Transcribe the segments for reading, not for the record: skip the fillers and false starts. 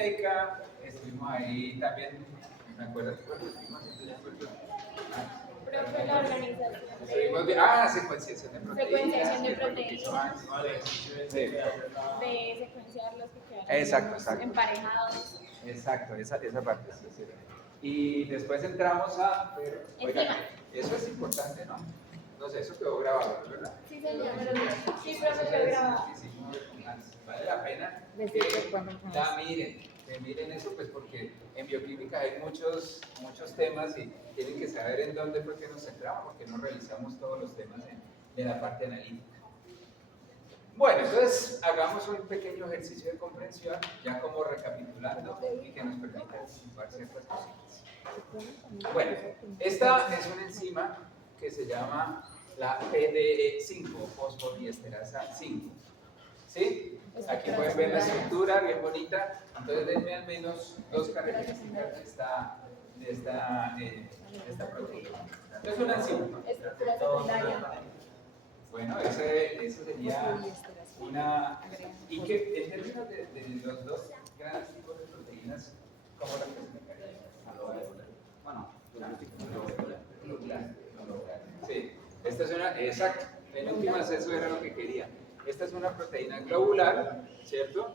médica, estuvimos ahí también, ¿me acuerdas? Profe, la organización Estuvimos secuenciación de proteínas. Secuenciación de proteínas. Sí. de secuenciar los que quedaron Exacto. emparejados. Exacto, esa parte sí, sí. Y después entramos a... Oiga, eso es importante, ¿no? No sé, eso quedó grabado, ¿verdad? Sí, señor. Sí, profe, lo grabado. Sí, vale la pena que miren eso, pues porque en bioquímica hay muchos temas y tienen que saber en dónde fue que nos centramos, porque no realizamos todos los temas en la parte analítica. Bueno, entonces hagamos un pequeño ejercicio de comprensión, ya como recapitulando y que nos permita anticipar ciertas cositas. Bueno, esta es una enzima que se llama la PDE5, fosfodiesterasa 5. ¿Sí? Aquí pueden ver la estructura bien bonita. Entonces denme al menos dos características de esta proteína. Entonces una enzima. Estructura secundaria. Bueno, ese sería una... Y que en términos de los dos grandes tipos de proteínas, ¿cómo la clasificarías? Bueno, sí, esta es una... Exacto, en últimas eso era lo que quería. Esta es una proteína globular, ¿cierto?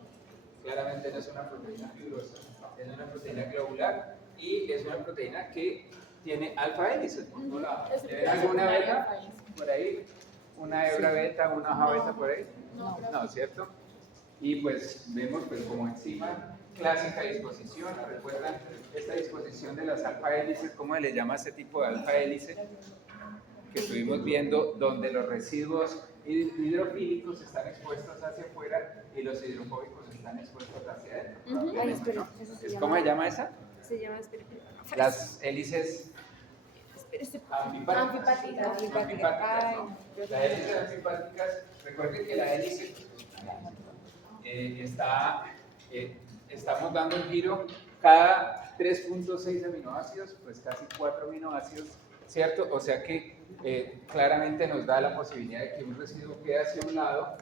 Claramente no es una proteína fibrosa, es una proteína globular y es una proteína que tiene alfa hélices. ¿Ven alguna beta por ahí? ¿Una hebra beta, una hoja beta por ahí? No, ¿cierto? Y pues vemos pues como enzima clásica disposición. ¿Recuerdan esta disposición de las alfa hélices? ¿Cómo se le llama a este tipo de alfa hélice? Que estuvimos viendo donde los residuos hidrofílicos están expuestos hacia afuera y los hidrofóbicos están expuestos hacia adentro. Ay, espera, ¿Cómo se llama esa? Se llama, espera. Las hélices Anfipáticas. anfipáticas, ¿no? Las hélices anfipáticas, recuerden que la hélice estamos dando un giro cada 3.6 aminoácidos, pues casi 4 aminoácidos, ¿cierto? O sea que claramente nos da la posibilidad de que un residuo quede hacia un lado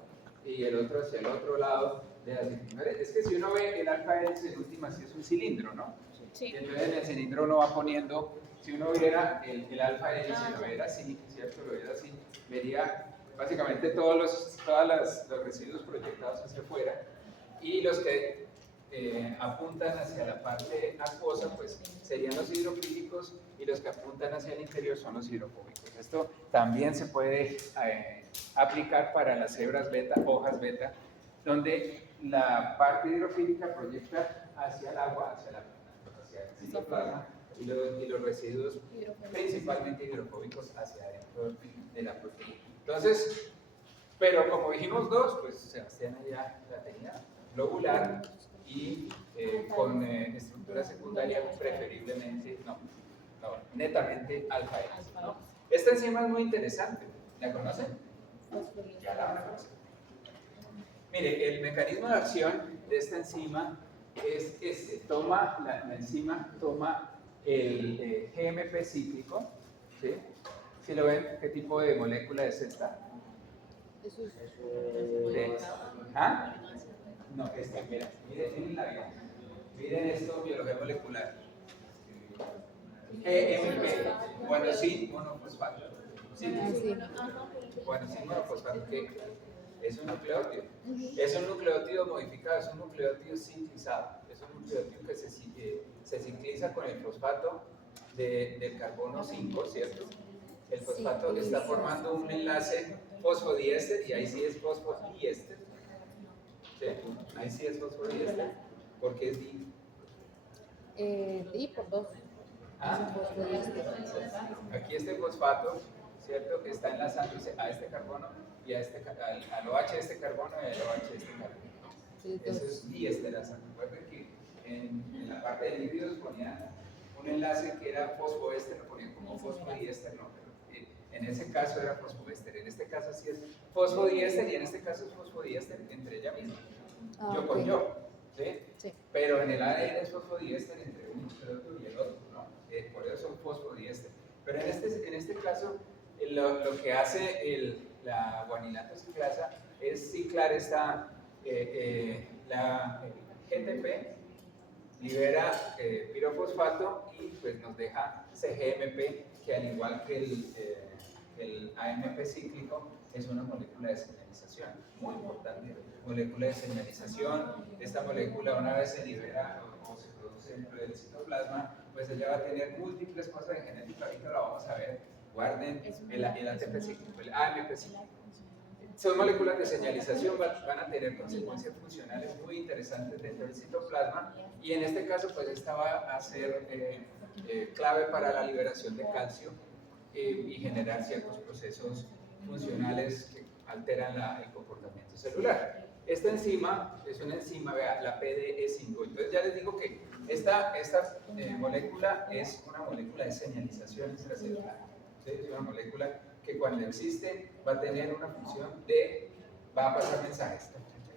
y el otro hacia el otro lado de la circunferencia. Es que si uno ve el alfa hélice en última, sí es un cilindro, ¿no? Sí. Y entonces en el cilindro uno va poniendo, si uno viera el alfa hélice, lo viera así, ¿cierto? Lo viera así, vería básicamente todos los residuos proyectados hacia afuera y los que apuntan hacia la parte acuosa, pues serían los hidrofílicos y los que apuntan hacia el interior son los hidrofóbicos. Esto también se puede aplicar para las hebras beta, hojas beta, donde la parte hidrofílica proyecta hacia el agua, hacia el citoplasma y los residuos principalmente hidrofóbicos hacia adentro de la proteína. Entonces, pero como dijimos dos, pues Sebastián ya la tenía globular y con estructura secundaria preferiblemente, netamente alfa hélice, ¿no? Esta enzima es muy interesante. ¿La conocen? Ya la van a conocer. Mire, el mecanismo de acción de esta enzima es que la enzima toma el GMP cíclico, ¿sí? Si lo ven, ¿qué tipo de molécula es esta? ¿Ah? No, esta, mira, miren la vida. Miren esto, biología molecular. GMP, guanosín monofosfato. ¿Sí? Guanosín monofosfato, ¿qué? Es un nucleótido. Es un nucleótido modificado, es un nucleótido ciclizado. Es un nucleótido que se cicliza con el fosfato del carbono 5, ¿cierto? El fosfato está formando un enlace fosfodiéster y ahí sí es fosfodiéster. ¿Sí? Ahí sí es fosfodiéster. ¿Por qué es di? Di por dos. Aquí este fosfato, ¿cierto? Está enlazándose a este carbono y al OH de este carbono y al OH de este carbono. Eso es diesterasa. Recuerden que en la parte de lípidos ponían un enlace que era fosfoéster, lo ponían como fosfodiéster, ¿no? En ese caso era fosfoéster, en este caso sí es fosfodiéster y en este caso es fosfodiéster entre ella misma, yo con yo, ¿sí? Sí. Pero en el ADN es fosfodiéster entre un nucleótido y el otro, ¿no? Por eso son fosfodiéster. Pero en este caso lo que hace la guanilato ciclasa es ciclar la GTP libera pirofosfato y pues nos deja CGMP, que al igual que el AMP cíclico, es una molécula de señalización, muy importante, molécula de señalización. Esta molécula, una vez se libera o se produce dentro del citoplasma, pues ella va a tener múltiples cosas en genética, ahorita lo vamos a ver. Guarden el ATP cíclico, el AMP cíclico. Son moléculas de señalización, van a tener consecuencias funcionales muy interesantes dentro del citoplasma, y en este caso pues esta va a ser clave para la liberación de calcio y generar ciertos procesos funcionales que alteran el comportamiento celular. Esta enzima es una enzima, vea, la PDE5. Entonces ya les digo que esta molécula es una molécula de señalización extracelular. ¿Sí? Es una molécula que cuando existe va a tener una función va a pasar mensajes,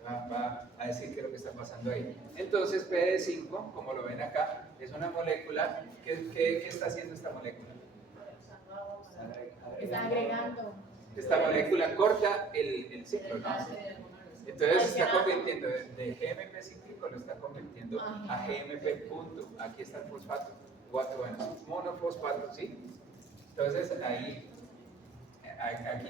va a decir qué es lo que está pasando ahí. Entonces PDE5, como lo ven acá, es una molécula, ¿qué está haciendo esta molécula? Está agregando. Esta molécula corta el ciclo, ¿no? Entonces se está convirtiendo de GMP cíclico, lo está convirtiendo a GMP punto. Aquí está el fosfato, bueno, monofosfato, ¿sí? Entonces aquí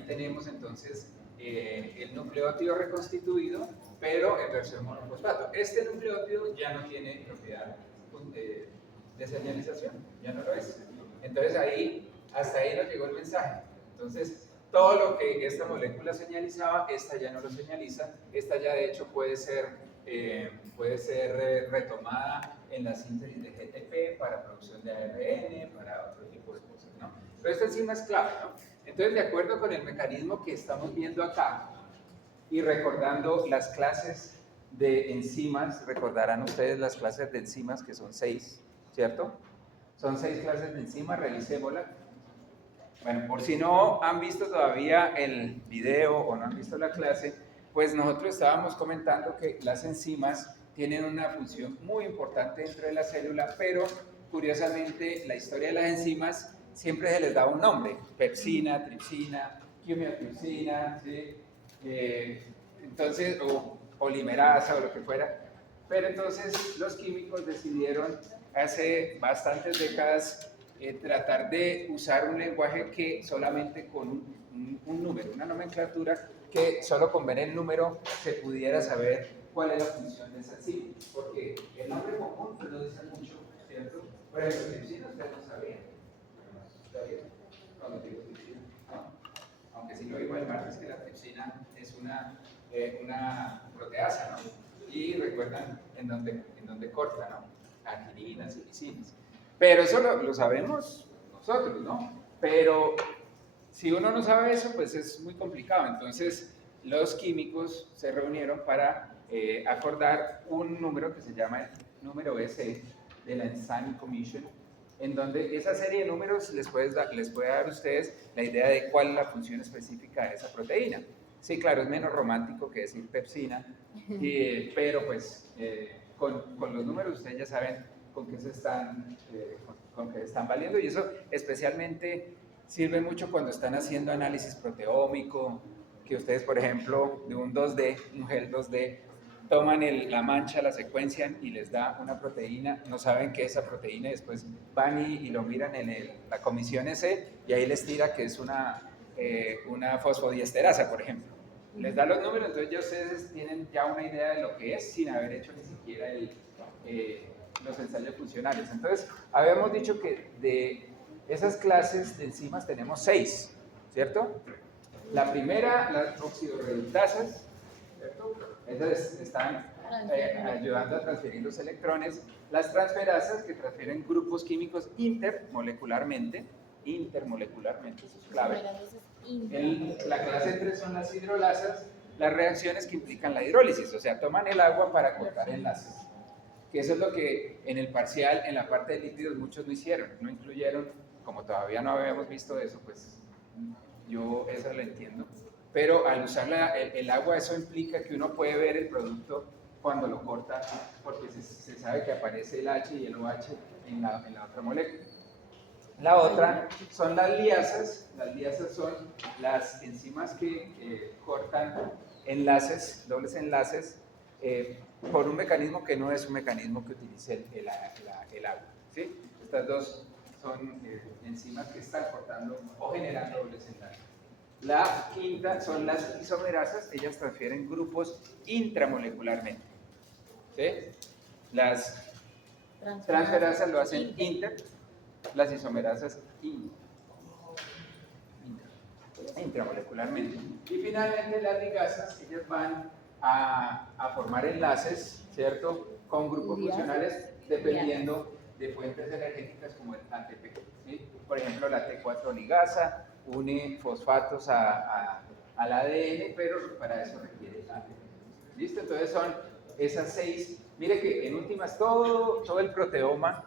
tenemos entonces el nucleótido reconstituido, pero en versión monofosfato. Este nucleótido ya no tiene propiedad de señalización, ya no lo es. Entonces hasta ahí nos llegó el mensaje. Entonces todo lo que esta molécula señalizaba, esta ya no lo señaliza. Esta ya de hecho puede ser retomada en la síntesis de GTP para producción de ARN, para otro tipo de cosas, ¿no? Pero esta enzima es clave, ¿no? Entonces, de acuerdo con el mecanismo que estamos viendo acá y recordando las clases de enzimas, recordarán ustedes las clases de enzimas que son 6, ¿cierto? Son 6 clases de enzimas, revisémoslas. Bueno, por si no han visto todavía el video o no han visto la clase, pues nosotros estábamos comentando que las enzimas tienen una función muy importante dentro de la célula, pero curiosamente la historia de las enzimas siempre se les da un nombre: pepsina, tripsina, quimiotripsina, ¿sí? Entonces, o polimerasa o lo que fuera. Pero entonces los químicos decidieron hace bastantes décadas tratar de usar un lenguaje que solamente con un número, una nomenclatura, que solo con ver el número se pudiera saber cuál es la función de esa enzima, porque el nombre común no dice mucho, ¿cierto? Por ejemplo, tripsina ustedes no sabían. ¿Está bien? Cuando digo tripsina, ¿no? Aunque sí lo digo el martes, que la tripsina es una proteasa, ¿no? Y recuerdan en dónde corta, ¿no? Argininas y lisinas. Pero eso lo sabemos nosotros, ¿no? Pero si uno no sabe eso, pues es muy complicado. Entonces, los químicos se reunieron para acordar un número que se llama el número EC de la Enzyme Commission, en donde esa serie de números les puede dar a ustedes la idea de cuál es la función específica de esa proteína. Sí, claro, es menos romántico que decir pepsina, pero pues con los números ustedes ya saben con qué se están valiendo, y eso especialmente sirve mucho cuando están haciendo análisis proteómico, que ustedes, por ejemplo, de un 2D, un gel 2D, toman la mancha, la secuencian y les da una proteína, no saben qué es esa proteína, y después van y lo miran en la comisión EC y ahí les tira que es una fosfodiesterasa, por ejemplo. Les da los números, entonces ya ustedes tienen ya una idea de lo que es sin haber hecho ni siquiera los ensayos funcionales. Entonces, habíamos dicho que de esas clases de enzimas tenemos 6, ¿cierto? La primera, las oxidorreductasas, ¿cierto? Esas están ayudando a transferir los electrones. Las transferasas, que transfieren grupos químicos intermolecularmente, eso es clave. La clase 3 son las hidrolasas, las reacciones que implican la hidrólisis, o sea, toman el agua para cortar enlaces. Que eso es lo que en el parcial, en la parte de lípidos, muchos no hicieron, no incluyeron, como todavía no habíamos visto eso, pues yo eso lo entiendo. Pero al usar el agua, eso implica que uno puede ver el producto cuando lo corta, porque se sabe que aparece el H y el OH en la otra molécula. La otra son las liasas. Las liasas son las enzimas que cortan enlaces, dobles enlaces, por un mecanismo que no es un mecanismo que utilice el agua. ¿Sí? Estas dos son enzimas que están cortando o generando dobles enlaces. La quinta son las isomerasas, ellas transfieren grupos intramolecularmente. ¿Sí? Las transferasas lo hacen inter, las isomerasas intramolecularmente. Y finalmente las ligasas, ellas van a formar enlaces, ¿cierto?, con grupos funcionales dependiendo de fuentes energéticas como el ATP. ¿Sí? Por ejemplo, la T4 ligasa une fosfatos al ADN, pero para eso requiere ATP. ¿Listo? Entonces son esas 6. Mire que en últimas todo el proteoma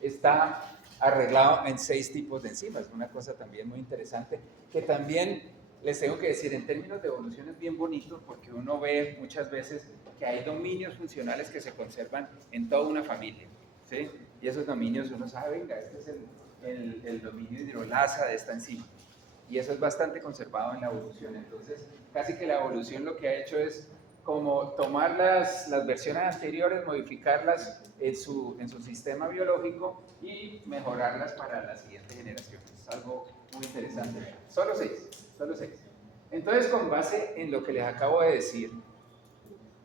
está arreglado en 6 tipos de enzimas, una cosa también muy interesante, que también les tengo que decir, en términos de evolución es bien bonito, porque uno ve muchas veces que hay dominios funcionales que se conservan en toda una familia, ¿sí? Y esos dominios uno sabe, venga, este es el dominio hidrolasa de esta enzima, y eso es bastante conservado en la evolución. Entonces casi que la evolución lo que ha hecho es como tomar las versiones anteriores, modificarlas en su sistema biológico y mejorarlas para la siguiente generación. Es algo muy interesante. Solo 6. Entonces, con base en lo que les acabo de decir,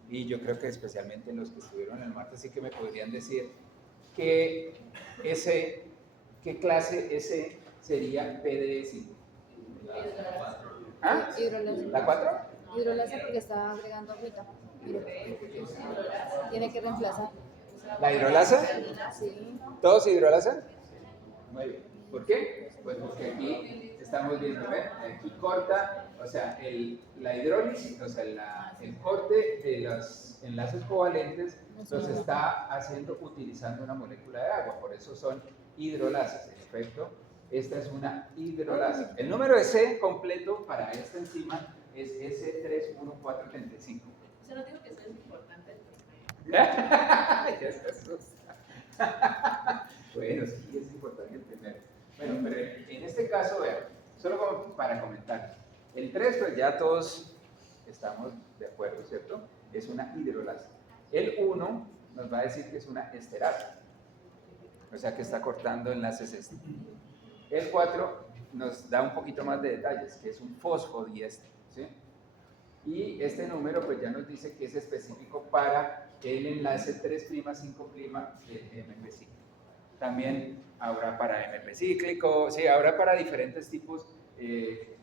y yo creo que especialmente los que estuvieron el martes sí que me podrían decir que ¿qué clase S sería PDE5? ¿Ah? Hidrolasa. ¿La 4? Hidrolasa porque está agregando agüita. Tiene que reemplazar. ¿La hidrolasa? Sí. ¿Todos se hidrolasan? Muy bien. ¿Por qué? Pues porque aquí estamos viendo, ¿ven? Aquí corta, o sea, la hidrólisis, o sea, el corte de los enlaces covalentes los está haciendo utilizando una molécula de agua, por eso son hidrolasas. En efecto, esta es una hidrolasa. El número de C completo para esta enzima es S31435. Yo no digo que eso es importante. Ya se asusta. Bueno, sí, es importante entender. Bueno, pero en este caso, vean, solo como para comentar. El 3, pues ya todos estamos de acuerdo, ¿cierto? Es una hidrolasa. El 1 nos va a decir que es una esterasa, o sea que está cortando enlaces este. El 4 nos da un poquito más de detalles, que es un fosfodiéster, ¿sí? Y este número pues ya nos dice que es específico para el enlace 3'5' de MP cíclico. También habrá para MP cíclico, sí, habrá para diferentes tipos de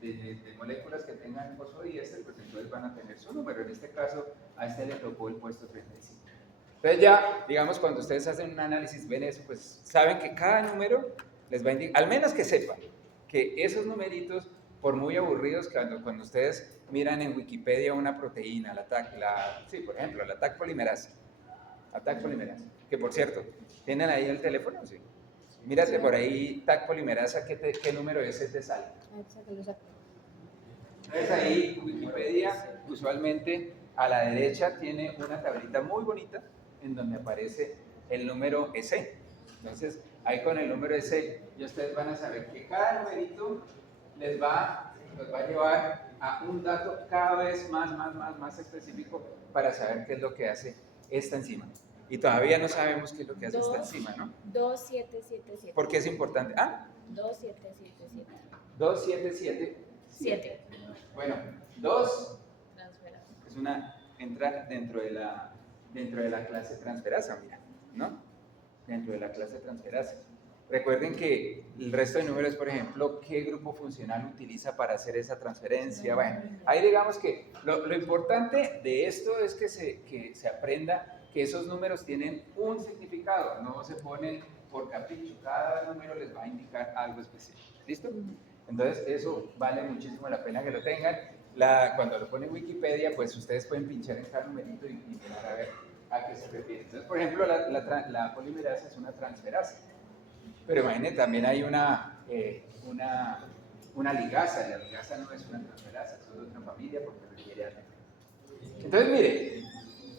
moléculas que tengan fosfodiéster, pues entonces van a tener su número. En este caso, a este le tocó el puesto 35. Entonces ya, digamos, cuando ustedes hacen un análisis, ven eso, pues saben que cada número les va a indicar, al menos que sepan que esos numeritos, por muy aburridos, cuando ustedes miran en Wikipedia una proteína, sí, por ejemplo, la TAC polimerasa, que por cierto, ¿tienen ahí el teléfono? Sí. Mírate por ahí, TAC polimerasa, ¿qué número ese te sale? Entonces ahí Wikipedia usualmente a la derecha tiene una tablita muy bonita en donde aparece el número EC. Entonces ahí con el número EC y ustedes van a saber que cada numerito los va a llevar a un dato cada vez más específico para saber qué es lo que hace esta enzima. Y todavía no sabemos qué es lo que hace esta enzima, ¿no? 2777. ¿Por qué es importante? ¿Ah? 2777. 2777. Bueno, 2 es entra dentro de la clase transferasa, mira, ¿no? Dentro de la clase transferasa. Recuerden que el resto de números, por ejemplo, ¿qué grupo funcional utiliza para hacer esa transferencia? Bueno, ahí digamos que lo importante de esto es que se aprenda que esos números tienen un significado, no se ponen por capricho, cada número les va a indicar algo específico. ¿Listo? Entonces eso vale muchísimo la pena que lo tengan. Cuando lo pone en Wikipedia, pues ustedes pueden pinchar en cada numerito y mirar a ver a qué se refiere. Entonces, por ejemplo, la polimerasa es una transferasa. Pero imagínense, también hay una ligasa. La ligasa no es una transferasa, es de otra familia porque requiere ATP. Entonces, mire,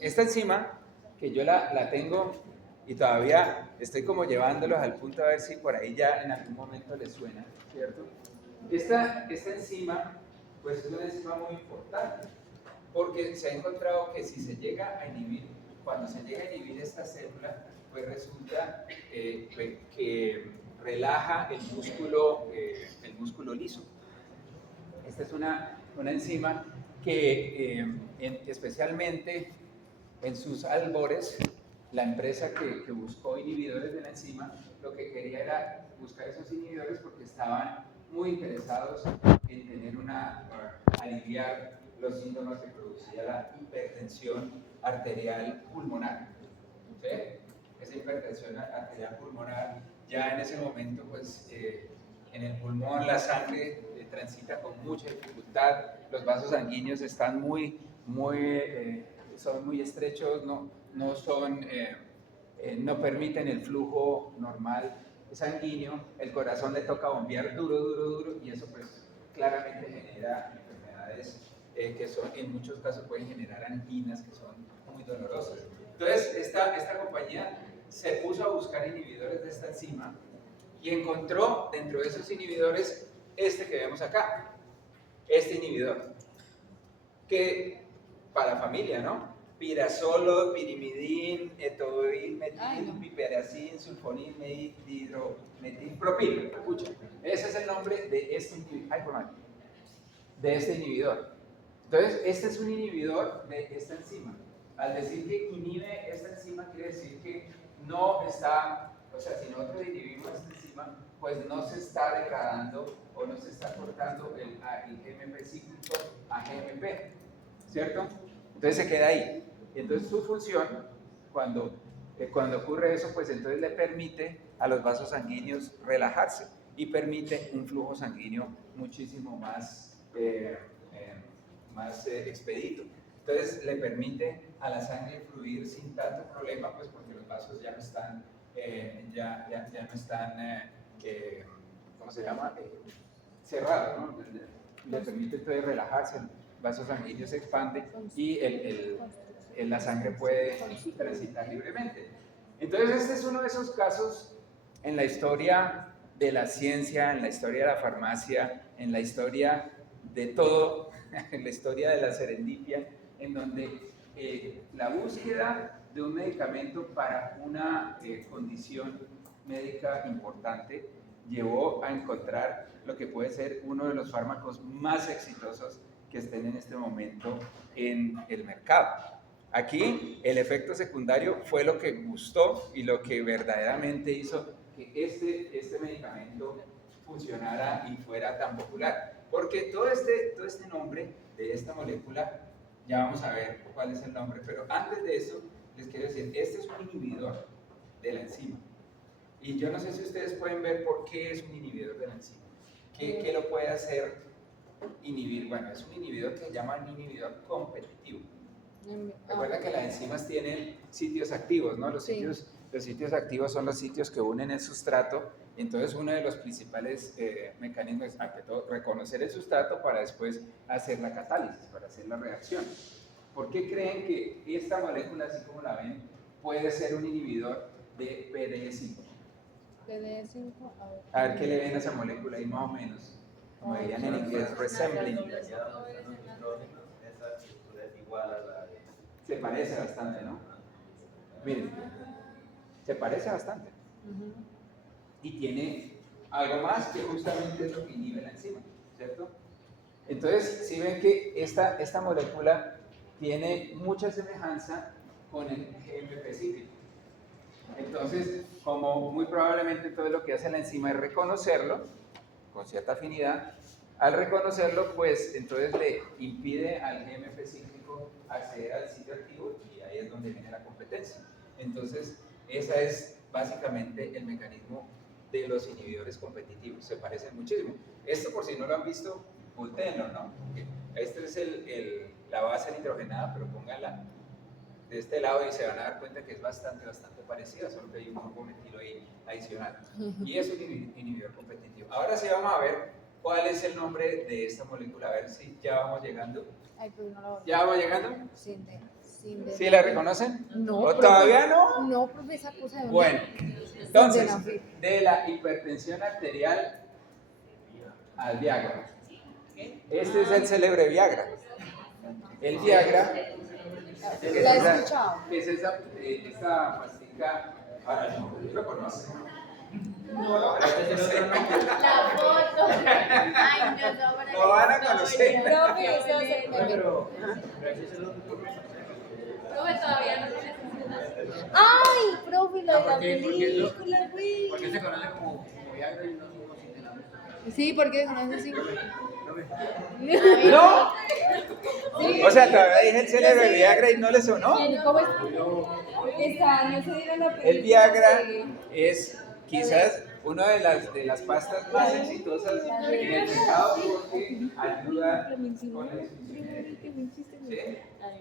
esta enzima que yo la tengo y todavía estoy como llevándolos al punto a ver si por ahí ya en algún momento les suena, ¿cierto? Esta enzima, pues es una enzima muy importante. porque se ha encontrado que si se llega a inhibir, cuando se llega a inhibir esta célula, pues resulta que relaja el músculo liso. Esta es una enzima que especialmente en sus albores, la empresa que buscó inhibidores de la enzima, lo que quería era buscar esos inhibidores porque estaban muy interesados en tener aliviar los síntomas que producía la hipertensión arterial pulmonar. ¿Sí? Esa hipertensión arterial pulmonar, ya en ese momento, pues, en el pulmón la sangre transita con mucha dificultad, los vasos sanguíneos están son muy estrechos, no permiten el flujo normal sanguíneo, el corazón le toca bombear duro, y eso pues claramente genera enfermedades que en muchos casos pueden generar anginas que son muy dolorosas. Entonces, esta compañía se puso a buscar inhibidores de esta enzima y encontró dentro de esos inhibidores este que vemos acá, este inhibidor, que para la familia, ¿no? Pirazolo, pirimidin, etoil, metil, piperacin, sulfonil, metilpropil. Escucha, ese es el nombre de este inhibidor. Entonces, este es un inhibidor de esta enzima. Al decir que inhibe esta enzima, quiere decir que no está, o sea, si nosotros inhibimos esta enzima, pues no se está degradando o no se está cortando el GMP cíclico a GMP, ¿cierto? Entonces se queda ahí. Entonces su función, cuando ocurre eso, pues entonces le permite a los vasos sanguíneos relajarse y permite un flujo sanguíneo muchísimo más expedito. Entonces le permite a la sangre fluir sin tanto problema, pues porque los vasos ya no están, ¿cómo se llama? Cerrados, ¿no? Le permite entonces relajarse, el vaso sanguíneo se expande y la sangre puede transitar libremente. Entonces este es uno de esos casos en la historia de la ciencia, en la historia de la farmacia, en la historia de todo, en la historia de la serendipia, en donde la búsqueda de un medicamento para una condición médica importante llevó a encontrar lo que puede ser uno de los fármacos más exitosos que estén en este momento en el mercado. Aquí el efecto secundario fue lo que gustó y lo que verdaderamente hizo que este medicamento funcionara y fuera tan popular. Porque todo este nombre de esta molécula, ya vamos a ver cuál es el nombre, pero antes de eso les quiero decir, este es un inhibidor de la enzima. Y yo no sé si ustedes pueden ver por qué es un inhibidor de la enzima. ¿Qué lo puede hacer inhibir? Bueno, es un inhibidor que se llama un inhibidor competitivo. Recuerda que las enzimas tienen sitios activos, ¿no? Los sitios activos son los sitios que unen el sustrato. Entonces, uno de los principales mecanismos es, ante todo, reconocer el sustrato para después hacer la catálisis, para hacer la reacción. ¿Por qué creen que esta molécula, así como la ven, puede ser un inhibidor de PDE5? PDE5, A ver qué le ven a esa molécula ahí más o menos. Como dirían en inglés, resembling. Se parece bastante, ¿no? Miren, se parece bastante. Y tiene algo más que justamente es lo que inhibe la enzima, ¿cierto? Entonces, si ven que esta molécula tiene mucha semejanza con el GMP cíclico. Entonces, como muy probablemente todo lo que hace la enzima es reconocerlo con cierta afinidad, al reconocerlo, pues entonces le impide al GMP cíclico acceder al sitio activo y ahí es donde viene la competencia. Entonces, ese es básicamente el mecanismo de los inhibidores competitivos, se parecen muchísimo. Esto, por si no lo han visto, voltéenlo, ¿no? Esta es la base nitrogenada, pero pónganla de este lado y se van a dar cuenta que es bastante parecida, solo que hay un grupo metilo ahí adicional. Y es un inhibidor competitivo. Ahora sí vamos a ver cuál es el nombre de esta molécula, a ver si ya vamos llegando. Ay, pero no lo... ¿Ya vamos llegando? ¿Sí la reconocen? No. ¿O todavía no? No, profe, esa cosa de... Bueno, entonces, de la hipertensión arterial al Viagra. Este es el célebre Viagra. El Viagra La he escuchado. es esta pastica. Ahora, ¿lo conoces? No, La foto. Ay, no, lo van a conocer. Profe, eso es el meme. Profe, todavía no lo necesitas. ¡Ay, profe, lo de la Porque película, güey! porque se conoce como Viagra y no como Cintenado. Sí, porque se conoce así. No, Sí. o sea, todavía dije el célebre Viagra y no le sonó. ¿Cómo es? Esta, no se dieron la película. El Viagra de- es quizás una de las pastas más exitosas en el mercado porque ayuda con el ¿sí?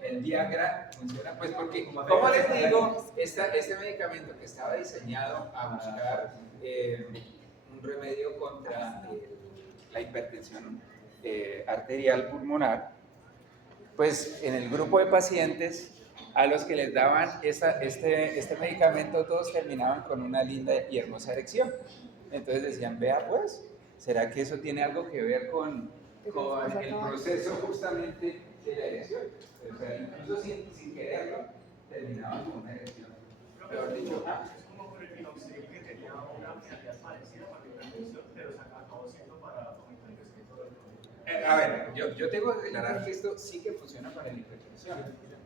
El Viagra funciona pues porque, como les digo, este medicamento que estaba diseñado a buscar un remedio contra la hipertensión arterial pulmonar, pues en el grupo de pacientes a los que les daban este medicamento todos terminaban con una linda y hermosa erección. Entonces decían, vea pues, ¿será que eso tiene algo que ver con el proceso justamente de la erección? O sea, incluso sin quererlo, terminaban con una erección. Peor dicho, Es como con el minoxidil que tenía una finalidad parecida para la hipertensión, pero se acabó siendo para aumentar el crecimiento del problema. a ver, yo tengo que declarar que esto sí que funciona para la hipertensión,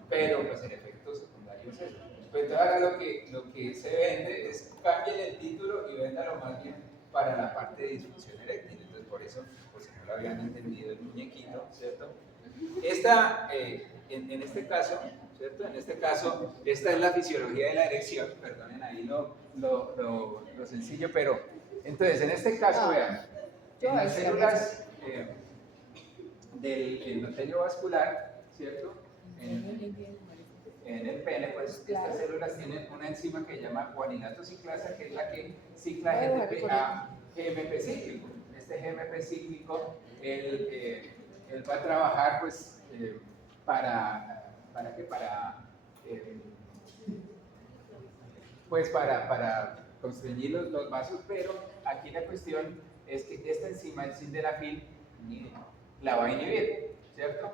pero pues el efecto secundario es eso. Pues ahora lo que se vende es cambien el título y véndalo más bien para la parte de disfunción eréctil. Entonces por eso, pues si no lo habían entendido el muñequito, ¿cierto? En este caso, ¿cierto? En este caso, esta es la fisiología de la erección, perdonen ahí lo sencillo, pero entonces en este caso, vean, en las células del endotelio vascular, ¿cierto? En el pene, pues estas células tienen una enzima que se llama guaninato ciclasa, que es la que cicla GMP cíclico. Este GMP cíclico, él va a trabajar, pues, ¿para qué? Para constreñir los vasos, pero aquí la cuestión es que esta enzima, el sildenafil, la va a inhibir, ¿cierto?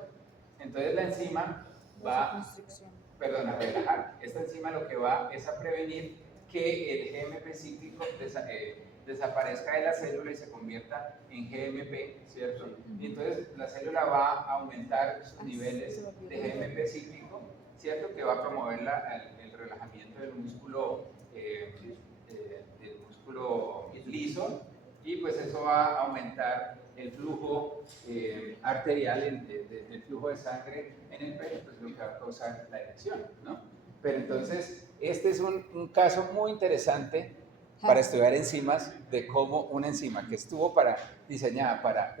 Entonces la enzima va a relajar. Esta enzima lo que va es a prevenir que el GMP cíclico desaparezca de la célula y se convierta en GMP, ¿cierto? Y entonces la célula va a aumentar sus niveles de GMP cíclico, ¿cierto? Que va a promover el relajamiento del músculo liso, y pues eso va a aumentar el flujo arterial, el flujo de sangre en el pene, pues lo que va a causar la erección, ¿no? Pero entonces, este es un caso muy interesante para estudiar enzimas, de cómo una enzima que estuvo diseñada para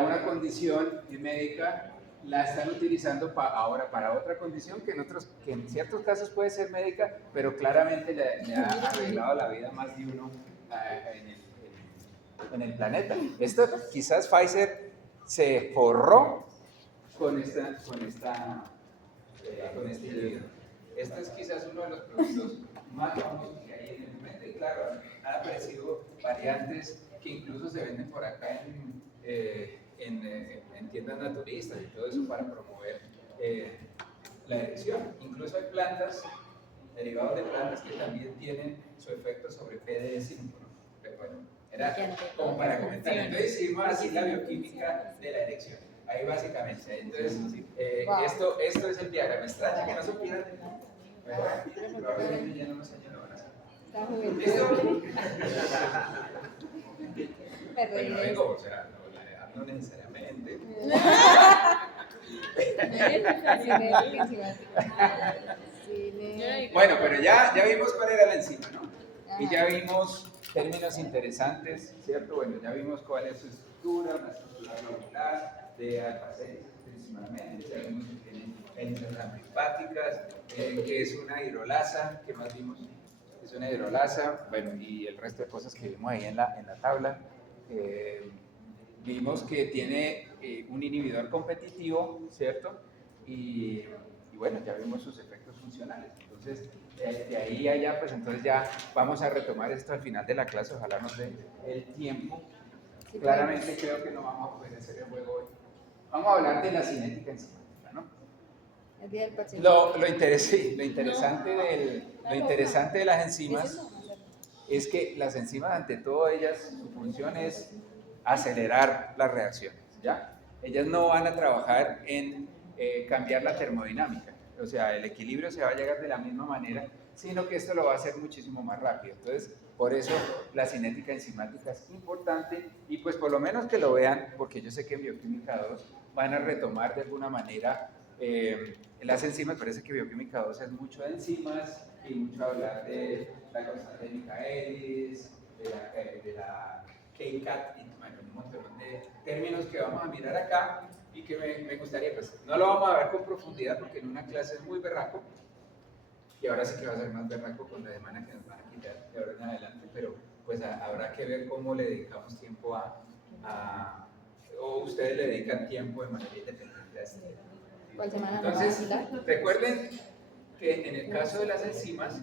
una condición médica, la están utilizando ahora para otra condición que en ciertos casos puede ser médica, pero claramente le ha arreglado la vida a más de uno en el planeta. Esto quizás Pfizer se forró con este individuo. Este es quizás uno de los productos más famosos que hay en el momento, y claro, han aparecido variantes que incluso se venden por acá en tiendas naturistas y todo eso para promover la erección. Incluso hay plantas, derivados de plantas que también tienen su efecto sobre PDE5, ¿no? Pero bueno, era como para comentar. Entonces hicimos así la bioquímica de la erección. Ahí básicamente. Entonces, esto es el Viagra. Me extraña que no supieran. Pero bueno, probablemente ya en unos años lo van a hacer. ¿Listo? Bueno, digo, o sea, no necesariamente. Bueno, pero ya vimos cuál era la enzima, ¿no? Y ya vimos términos interesantes, ¿cierto? Bueno, ya vimos cuál es su estructura, una estructura globular de alfa-6 principalmente, ya vimos que tiene enzimas hepáticas, que es una hidrolasa, ¿qué más vimos? Es una hidrolasa, bueno, y el resto de cosas que vimos ahí en la tabla. Vimos que tiene un inhibidor competitivo, ¿cierto? Y bueno, ya vimos sus efectos funcionales. Entonces, de ahí a allá, pues entonces ya vamos a retomar esto al final de la clase, ojalá nos dé el tiempo. Claramente creo que no vamos a poder hacer el juego hoy. Vamos a hablar de la cinética enzimática, ¿no? El día del paciente. Lo interesante de las enzimas es que las enzimas, ante todo ellas, su función es acelerar las reacciones, ¿ya? Ellas no van a trabajar en cambiar la termodinámica, o sea, el equilibrio se va a llegar de la misma manera, sino que esto lo va a hacer muchísimo más rápido. Entonces, por eso la cinética enzimática es importante y pues por lo menos que lo vean, porque yo sé que en Bioquímica 2 van a retomar de alguna manera las enzimas. Parece que Bioquímica 2 es mucho de enzimas y mucho hablar de la constante de Michaelis, de la KCAT, y bueno, un montón de términos que vamos a mirar acá y que me gustaría, pues no lo vamos a ver con profundidad porque en una clase es muy berraco y ahora sí que va a ser más berraco con la semana que nos van a quitar de ahora en adelante, pero pues habrá que ver cómo le dedicamos tiempo o ustedes le dedican tiempo de manera independiente a este tema. ¿Cuál semana nos va a Entonces, quitar? recuerden que en el caso de las enzimas,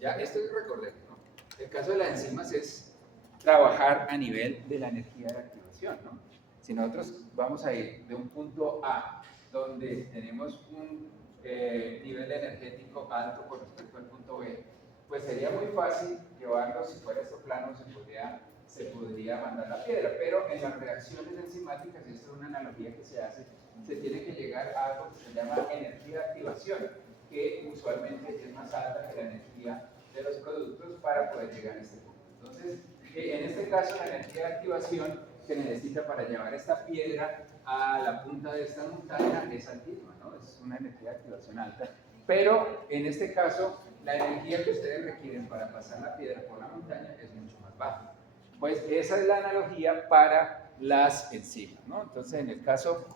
ya esto es recordar, ¿no? El caso de las enzimas es trabajar a nivel de la energía de activación, ¿no? Si nosotros vamos a ir de un punto A, donde tenemos un nivel energético alto con respecto al punto B, pues sería muy fácil llevarlo, si fuera esto plano, se podría mandar la piedra, pero en las reacciones enzimáticas, y esto es una analogía que se hace, se tiene que llegar a algo que se llama energía de activación, que usualmente es más alta que la energía de los productos para poder llegar a este punto. Entonces, en este caso, la energía de activación que necesita para llevar esta piedra a la punta de esta montaña es altísima, ¿no? Es una energía de activación alta, pero en este caso, la energía que ustedes requieren para pasar la piedra por la montaña es mucho más baja. Pues esa es la analogía para las enzimas, ¿no? Entonces, en el caso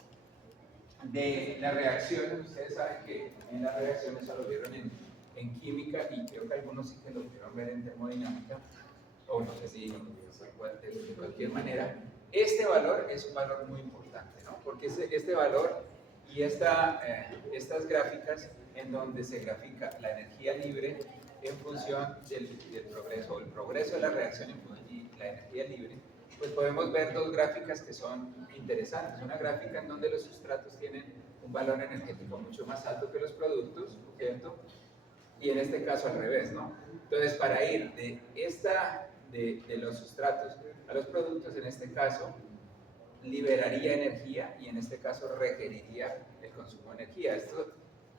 de las reacciones, ustedes saben que en las reacciones eso lo vieron en química y creo que algunos sí que lo pudieron ver en termodinámica, o no sé si de cualquier manera. Este valor es un valor muy importante, ¿no? Porque este valor y estas gráficas en donde se grafica la energía libre en función del progreso, o el progreso de la reacción y la energía libre, pues podemos ver dos gráficas que son interesantes. Una gráfica en donde los sustratos tienen un valor energético mucho más alto que los productos, ¿cierto? Y en este caso al revés, ¿no? Entonces, para ir de los sustratos a los productos, en este caso, liberaría energía y en este caso requeriría el consumo de energía. Esto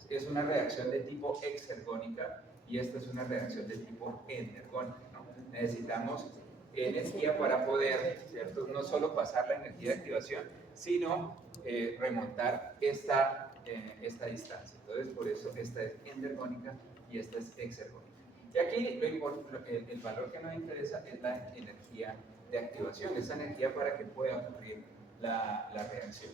es una reacción de tipo exergónica y esta es una reacción de tipo endergónica, ¿no? Necesitamos energía para poder, ¿cierto? No solo pasar la energía de activación, sino remontar esta distancia. Entonces, por eso esta es endergónica y esta es exergónica. Y aquí el valor que nos interesa es la energía de activación, esa energía para que pueda ocurrir la reacción.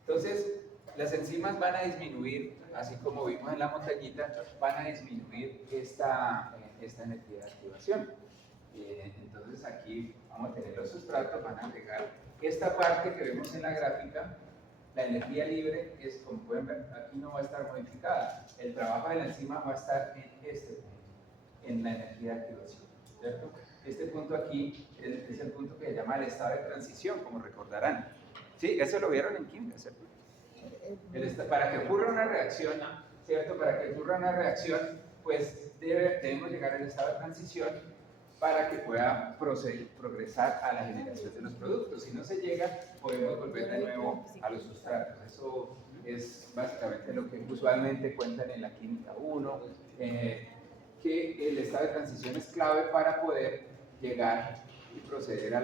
Entonces, las enzimas van a disminuir, así como vimos en la montañita, van a disminuir esta energía de activación. Entonces aquí vamos a tener los sustratos, van a agregar esta parte que vemos en la gráfica. La energía libre es, como pueden ver, aquí no va a estar modificada. El trabajo de la enzima va a estar en este punto, en la energía de activación, ¿cierto? Este punto aquí es el punto que se llama el estado de transición, como recordarán. Sí, eso lo vieron en química, ¿cierto? Para que ocurra una reacción, ¿cierto? Para que ocurra una reacción, pues debemos llegar al estado de transición para que pueda progresar a la generación de los productos. Si no se llega, podemos volver de nuevo a los sustratos. Eso es básicamente lo que usualmente cuentan en la química 1, que el estado de transición es clave para poder llegar y proceder a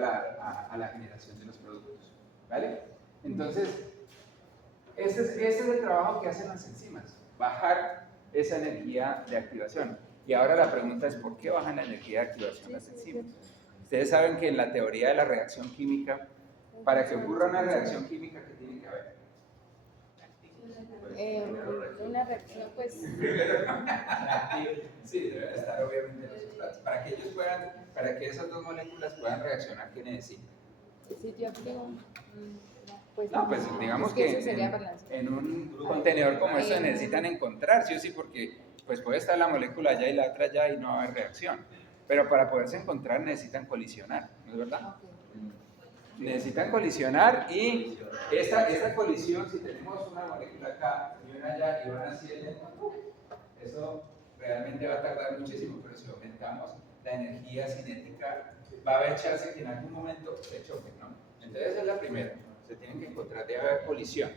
la generación de los productos, ¿vale? Entonces, ese es el trabajo que hacen las enzimas, bajar esa energía de activación. Y ahora la pregunta es, ¿por qué bajan la energía de activación las enzimas? Ustedes saben que en la teoría de la reacción química, para que ocurra una reacción química, ¿qué tiene que haber? Una reacción, pues. Sí, deben estar obviamente los sustratos. Para que esas dos moléculas puedan reaccionar, ¿qué necesitan? Sitio activo. Pues, No, pues digamos es que eso sería para la- en un contenedor como este necesitan encontrar, sí o sí, porque pues puede estar la molécula allá y la otra allá y no va a haber reacción. Pero para poderse encontrar necesitan colisionar, ¿no es verdad? necesitan colisionar y esta colisión, si tenemos una molécula acá y una allá y van haciendo, eso realmente va a tardar muchísimo, pero si aumentamos la energía cinética, va a echarse que en algún momento se choque, ¿no? Entonces esa es la primera, se tienen que encontrar, debe haber colisión.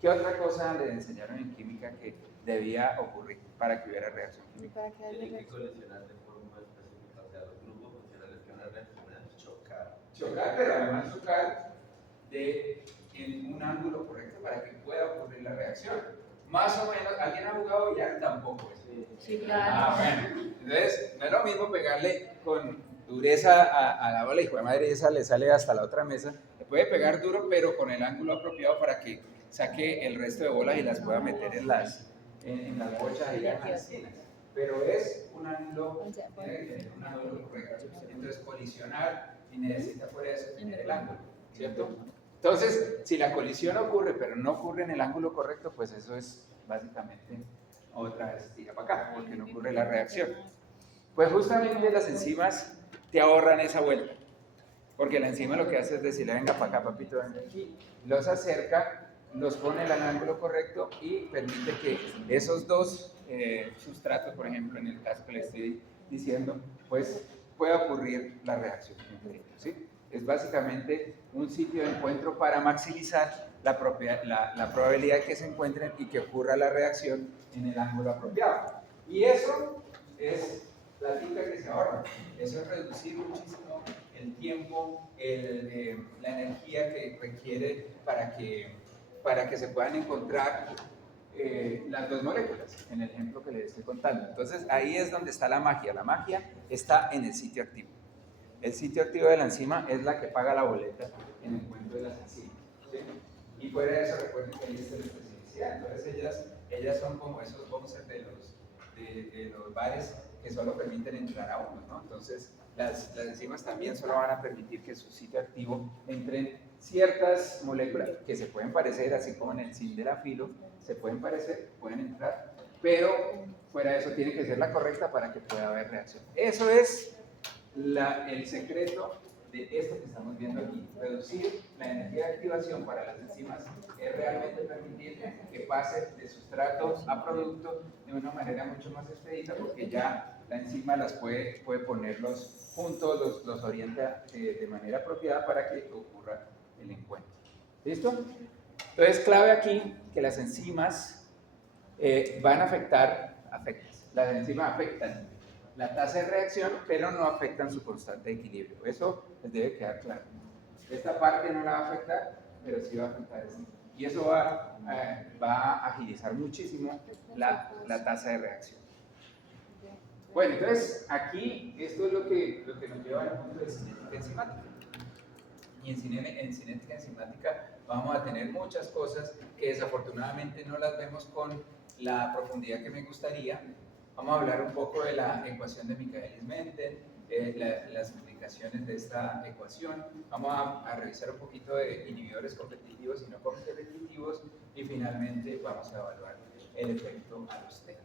¿Qué otra cosa les enseñaron en química que debía ocurrir para que hubiera reacción ¿Y química? para qué darle Tienen que reacción? colisionar de forma específica, o sea, los grupos funcionales que van a reaccionar, chocar. Chocar, pero además chocar en un ángulo correcto para que pueda ocurrir la reacción. Más o menos, ¿alguien ha jugado billar? Tampoco es. Sí, claro. Bueno. Entonces, no es lo mismo pegarle con dureza a la bola y de madre esa le sale hasta la otra mesa. Le puede pegar duro, pero con el ángulo apropiado para que saque el resto de bolas y las pueda meter en las bochas y en las esquinas. Pero es un ángulo, tiene que tener un ángulo correcto. Entonces, colisionar y necesita por eso tener el ángulo, ¿cierto? Entonces, si la colisión ocurre, pero no ocurre en el ángulo correcto, pues eso es básicamente otra vez tira para acá, porque no ocurre la reacción. Pues justamente las enzimas te ahorran esa vuelta, porque la enzima lo que hace es decirle, venga para acá, papito, venga aquí, los acerca, los pone en el ángulo correcto y permite que esos dos sustratos, por ejemplo, en el caso que le estoy diciendo, pues pueda ocurrir la reacción entre ellos, ¿sí? Es básicamente un sitio de encuentro para maximizar la probabilidad de que se encuentren y que ocurra la reacción en el ángulo apropiado. Y eso es la tinta que se ahorra. Eso es reducir muchísimo el tiempo, la energía que requiere para que se puedan encontrar las dos moléculas, en el ejemplo que les estoy contando. Entonces ahí es donde está la magia. La magia está en el sitio activo. El sitio activo de la enzima es la que paga la boleta en el cuento de las enzimas, ¿sí? Y fuera de eso, recuerden que ahí está la especificidad. Entonces ellas son como esos boxers de los bares que solo permiten entrar a uno, ¿no? Entonces las enzimas también solo van a permitir que su sitio activo entren ciertas moléculas que se pueden parecer, así como en el sildenafilo, se pueden parecer, pueden entrar, pero fuera de eso tiene que ser la correcta para que pueda haber reacción. Eso es el secreto de esto que estamos viendo aquí. Reducir la energía de activación para las enzimas es realmente permitir que pase de sustrato a producto de una manera mucho más expedita, porque ya la enzima las puede ponerlos juntos, los orienta de manera apropiada para que ocurra el encuentro. ¿Listo? Entonces, clave aquí que las enzimas van a las enzimas afectan la tasa de reacción, pero no afectan su constante de equilibrio. Eso les debe quedar claro. Esta parte no la va a afectar, pero sí va a afectar esto. Y eso va a agilizar muchísimo la tasa de reacción. Bueno, entonces aquí esto es lo que nos lleva al punto de cinética enzimática. Y en cinética enzimática vamos a tener muchas cosas que desafortunadamente no las vemos con la profundidad que me gustaría. Vamos a hablar un poco de la ecuación de Michaelis-Menten, las implicaciones de esta ecuación. Vamos a revisar un poquito de inhibidores competitivos y no competitivos. Y finalmente vamos a evaluar el efecto alosténico.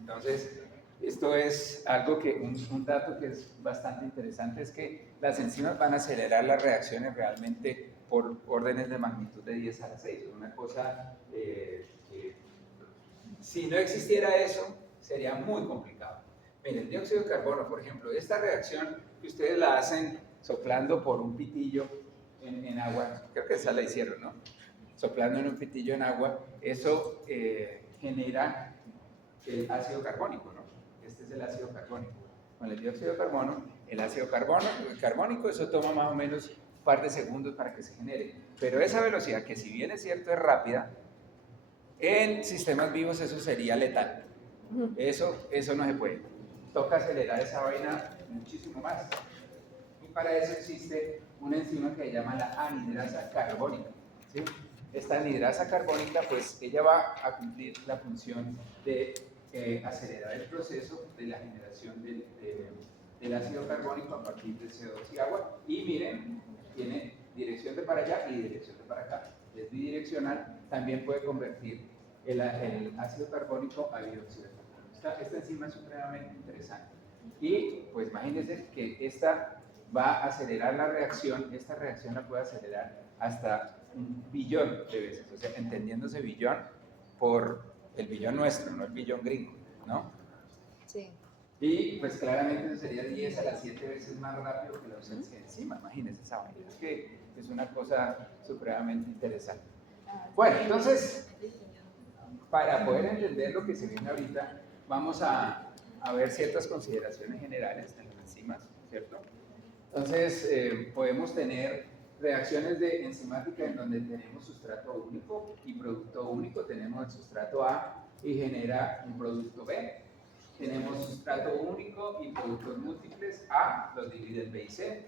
Entonces, esto es algo un dato que es bastante interesante, es que las enzimas van a acelerar las reacciones realmente por órdenes de magnitud de 10 a la 6. Una cosa que si no existiera eso, sería muy complicado. Miren, el dióxido de carbono, por ejemplo, esta reacción que ustedes la hacen soplando por un pitillo en agua, creo que esa la hicieron, ¿no? Soplando en un pitillo en agua, eso genera el ácido carbónico, ¿no? Este es el ácido carbónico. Con el dióxido de carbono, el ácido carbónico, eso toma más o menos un par de segundos para que se genere. Pero esa velocidad, que si bien es cierto es rápida, en sistemas vivos eso sería letal. Eso no se puede. Toca acelerar esa vaina muchísimo más. Y para eso existe una enzima que se llama la anhidrasa carbónica, ¿sí? Esta anhidrasa carbónica, pues ella va a cumplir la función de acelerar el proceso de la generación del ácido carbónico a partir de CO2 y agua. Y miren, tiene dirección de para allá y dirección de para acá. Es bidireccional, también puede convertir el ácido carbónico a dióxido de carbono. Esta enzima es supremamente interesante. Y pues imagínense que esta va a acelerar la reacción. Esta reacción la puede acelerar hasta 1 billón de veces, o sea, entendiéndose billón por el billón nuestro, no el billón gringo, ¿no? Sí. Y pues claramente eso sería 10 a las 7 veces más rápido que la ausencia de enzima. Imagínense esa vaina, es que es una cosa supremamente interesante. Bueno, entonces, para poder entender lo que se viene ahorita, vamos a ver ciertas consideraciones generales en las enzimas, ¿cierto? Entonces, podemos tener reacciones de enzimática en donde tenemos sustrato único y producto único. Tenemos el sustrato A y genera un producto B. Tenemos sustrato único y productos múltiples. A los divide en B y C.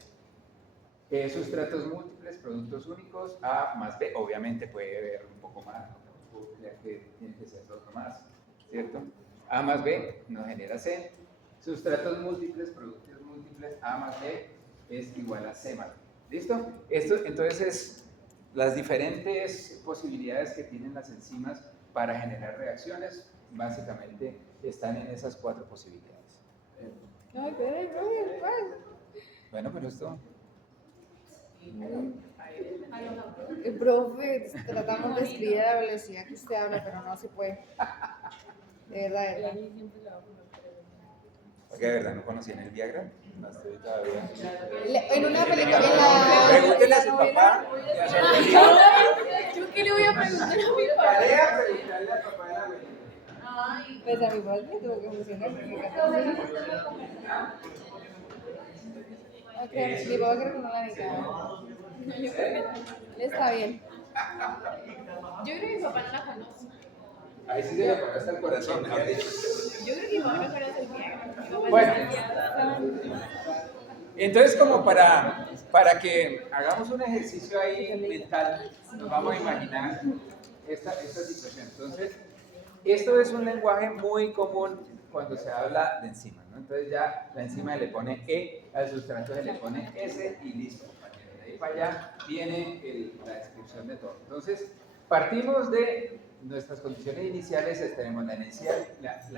Sustratos múltiples, productos únicos, A más B. Obviamente puede haber un poco más, ¿no? Ya que tiene que ser otro más, ¿cierto? A más B nos genera C. Sustratos múltiples, productos múltiples, A más B es igual a C más B. ¿Listo? Esto entonces es las diferentes posibilidades que tienen las enzimas para generar reacciones. Básicamente están en esas 4 posibilidades. Ay, pero, Bueno, pero esto... el profe, tratamos de escribir a la velocidad que usted habla, pero no se puede. De verdad, de verdad. Porque de verdad no conocían el Viagra. No estoy todavía. En una película, en la... Pregúntele a su papá. y a su abuelita. ¿Yo qué le voy a preguntar a mi papá? Tarea, preguntarle al papá de la abuelita. Ay, Pues a mi padre le tuvo que funcionar. Okay, mi papá creo que no la necesitaba. Está bien. yo creo que mi papá no la conoce. Ahí sí se le pone hasta el corazón, mejor dicho. Yo creo que mi papá no conoce el Viagra. Mi papá Bueno. no sabía. Entonces, como para que hagamos un ejercicio ahí mental, nos vamos a imaginar esta situación. Entonces, esto es un lenguaje muy común cuando se habla de enzimas, ¿no? Entonces ya la enzima le pone E, al sustrato se le pone S y listo. De ahí para allá viene la descripción de todo. Entonces, partimos de nuestras condiciones iniciales, tenemos la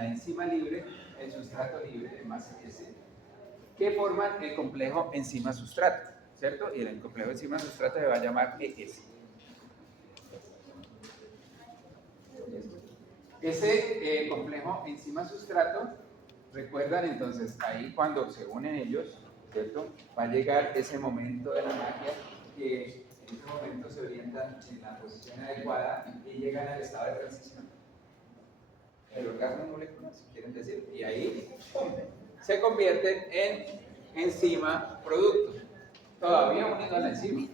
enzima libre, el sustrato libre, más S, que forman el complejo enzima-sustrato, ¿cierto? Y el complejo enzima-sustrato se va a llamar ES. Ese complejo enzima-sustrato, recuerdan entonces, ahí cuando se unen ellos, ¿cierto? Va a llegar ese momento de la magia que en ese momento se orientan en la posición adecuada y llegan al estado de transición. El orgasmo molecular, si quieren decir, y ahí ¡pum!, se convierten en enzima producto, todavía unido a la enzima.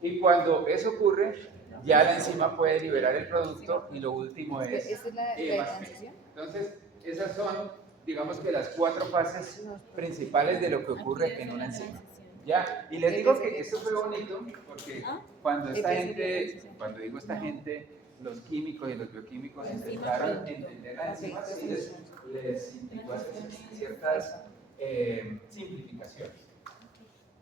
Y cuando eso ocurre, ya la enzima puede liberar el producto y lo último es ¿Esa es la más B. transición? Entonces, esas son, digamos que las 4 fases principales de lo que ocurre en una enzima. ¿Ya? Y les digo que esto fue bonito porque cuando esta gente, cuando digo esta gente, los químicos y los bioquímicos intentaron entender la enzima, sí les implicó hacer ciertas simplificaciones.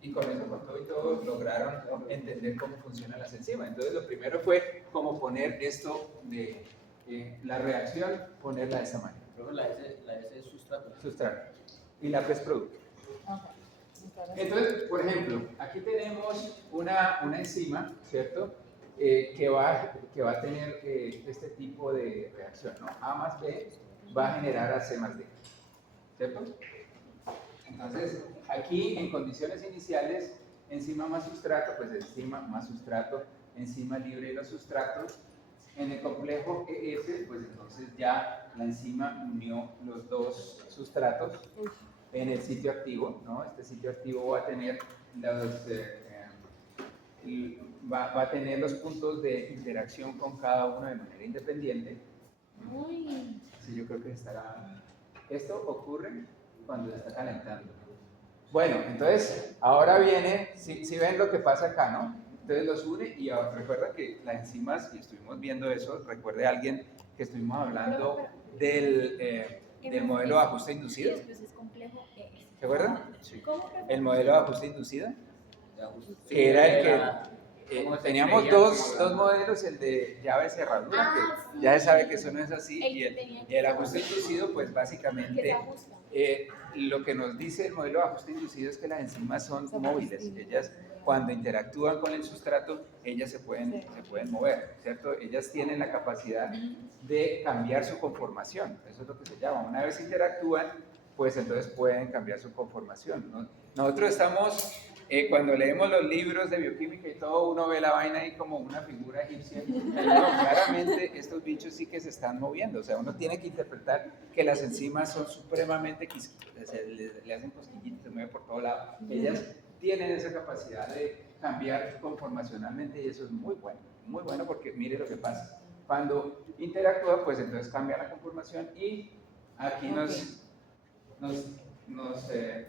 Y con eso, con todo y todo, lograron entender cómo funcionan las enzimas. Entonces, lo primero fue cómo poner esto de la reacción, ponerla de esa manera. Pero la S es sustrato. Sustrato. Y la P es producto. Entonces, por ejemplo, aquí tenemos una enzima, ¿cierto? Que va a tener este tipo de reacción, ¿no? A más B va a generar a C más D, ¿cierto? Entonces, aquí en condiciones iniciales, enzima más sustrato, pues enzima más sustrato, enzima libre de los sustratos. En el complejo ES, pues entonces ya la enzima unió los 2 sustratos en el sitio activo, ¿no? Este sitio activo va a tener va a tener los puntos de interacción con cada uno de manera independiente. Sí, yo creo que estará... Esto ocurre cuando se está calentando. Bueno, entonces, ahora viene, si ven lo que pasa acá, ¿no? Entonces los une y ahora recuerda que las enzimas, y estuvimos viendo eso, recuerde alguien que estuvimos hablando del modelo de ajuste inducido. Después es complejo E. ¿Se acuerdan? Sí. El modelo de ajuste inducido, Sí, que era el que ¿cómo se teníamos creía? dos modelos, el de llave cerradura, que ya se sabe que eso no es así, El y que tenía el ajuste inducido, pues Que se básicamente ajusta. lo que nos dice el modelo de ajuste inducido es que las enzimas son móviles. Ellas, cuando interactúan con el sustrato, ellas se pueden mover, ¿cierto? Ellas tienen la capacidad de cambiar su conformación. Eso es lo que se llama. Una vez interactúan, pues entonces pueden cambiar su conformación, ¿no? Nosotros estamos, cuando leemos los libros de bioquímica y todo, uno ve la vaina ahí como una figura egipcia. Pero no, claramente estos bichos sí que se están moviendo. O sea, uno tiene que interpretar que las enzimas son supremamente quisquillas, le hacen cosquillitas, se mueven por todo lado. Ellas tienen esa capacidad de cambiar conformacionalmente y eso es muy bueno porque mire lo que pasa. Cuando interactúa, pues entonces cambia la conformación y aquí nos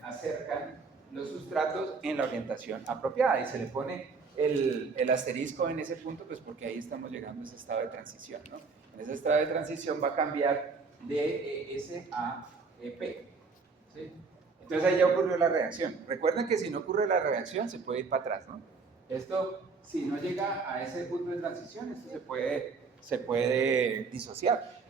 acercan los sustratos en la orientación apropiada y se le pone el asterisco en ese punto, pues porque ahí estamos llegando a ese estado de transición, ¿no? En ese estado de transición va a cambiar de S a P, ¿sí? Entonces ahí ya ocurrió la reacción. Recuerden que si no ocurre la reacción se puede ir para atrás, ¿no? Esto, si no llega a ese punto de transición, esto se puede disociar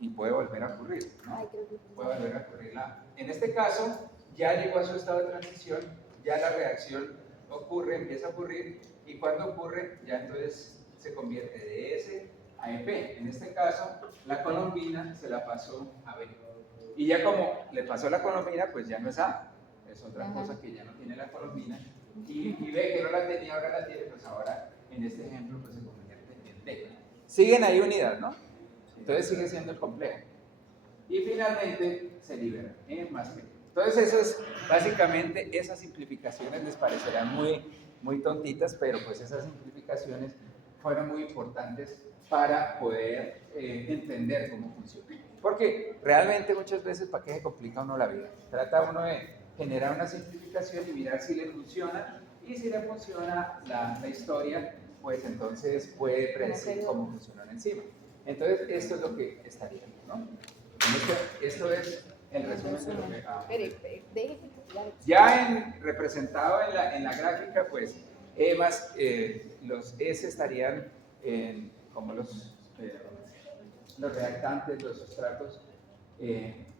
y puede volver a ocurrir, ¿no? Puede volver a ocurrir. En este caso, ya llegó a su estado de transición, ya la reacción ocurre, empieza a ocurrir, y cuando ocurre, ya entonces se convierte de S a EP. En este caso, la colombina se la pasó a B. Y ya como le pasó la colombina, pues ya no es A, es otra cosa que ya no tiene la colombina, y B que no la tenía, ahora la tiene, pues ahora en este ejemplo pues se convierte en D. Siguen ahí unidas, ¿no? Entonces sigue siendo el complejo. Y finalmente se libera más P. Entonces eso es básicamente, esas simplificaciones les parecerán muy tontitas, pero pues esas simplificaciones fueron muy importantes para poder entender cómo funciona. Porque realmente muchas veces, ¿para qué se complica uno la vida? Trata uno de generar una simplificación y mirar si le funciona, y si le funciona la historia, pues entonces puede predecir cómo funciona una enzima. Entonces esto es lo que estaría, ¿no? Esto es el resumen de lo que ya representado en la gráfica, pues los S estarían como los reactantes, los sustratos.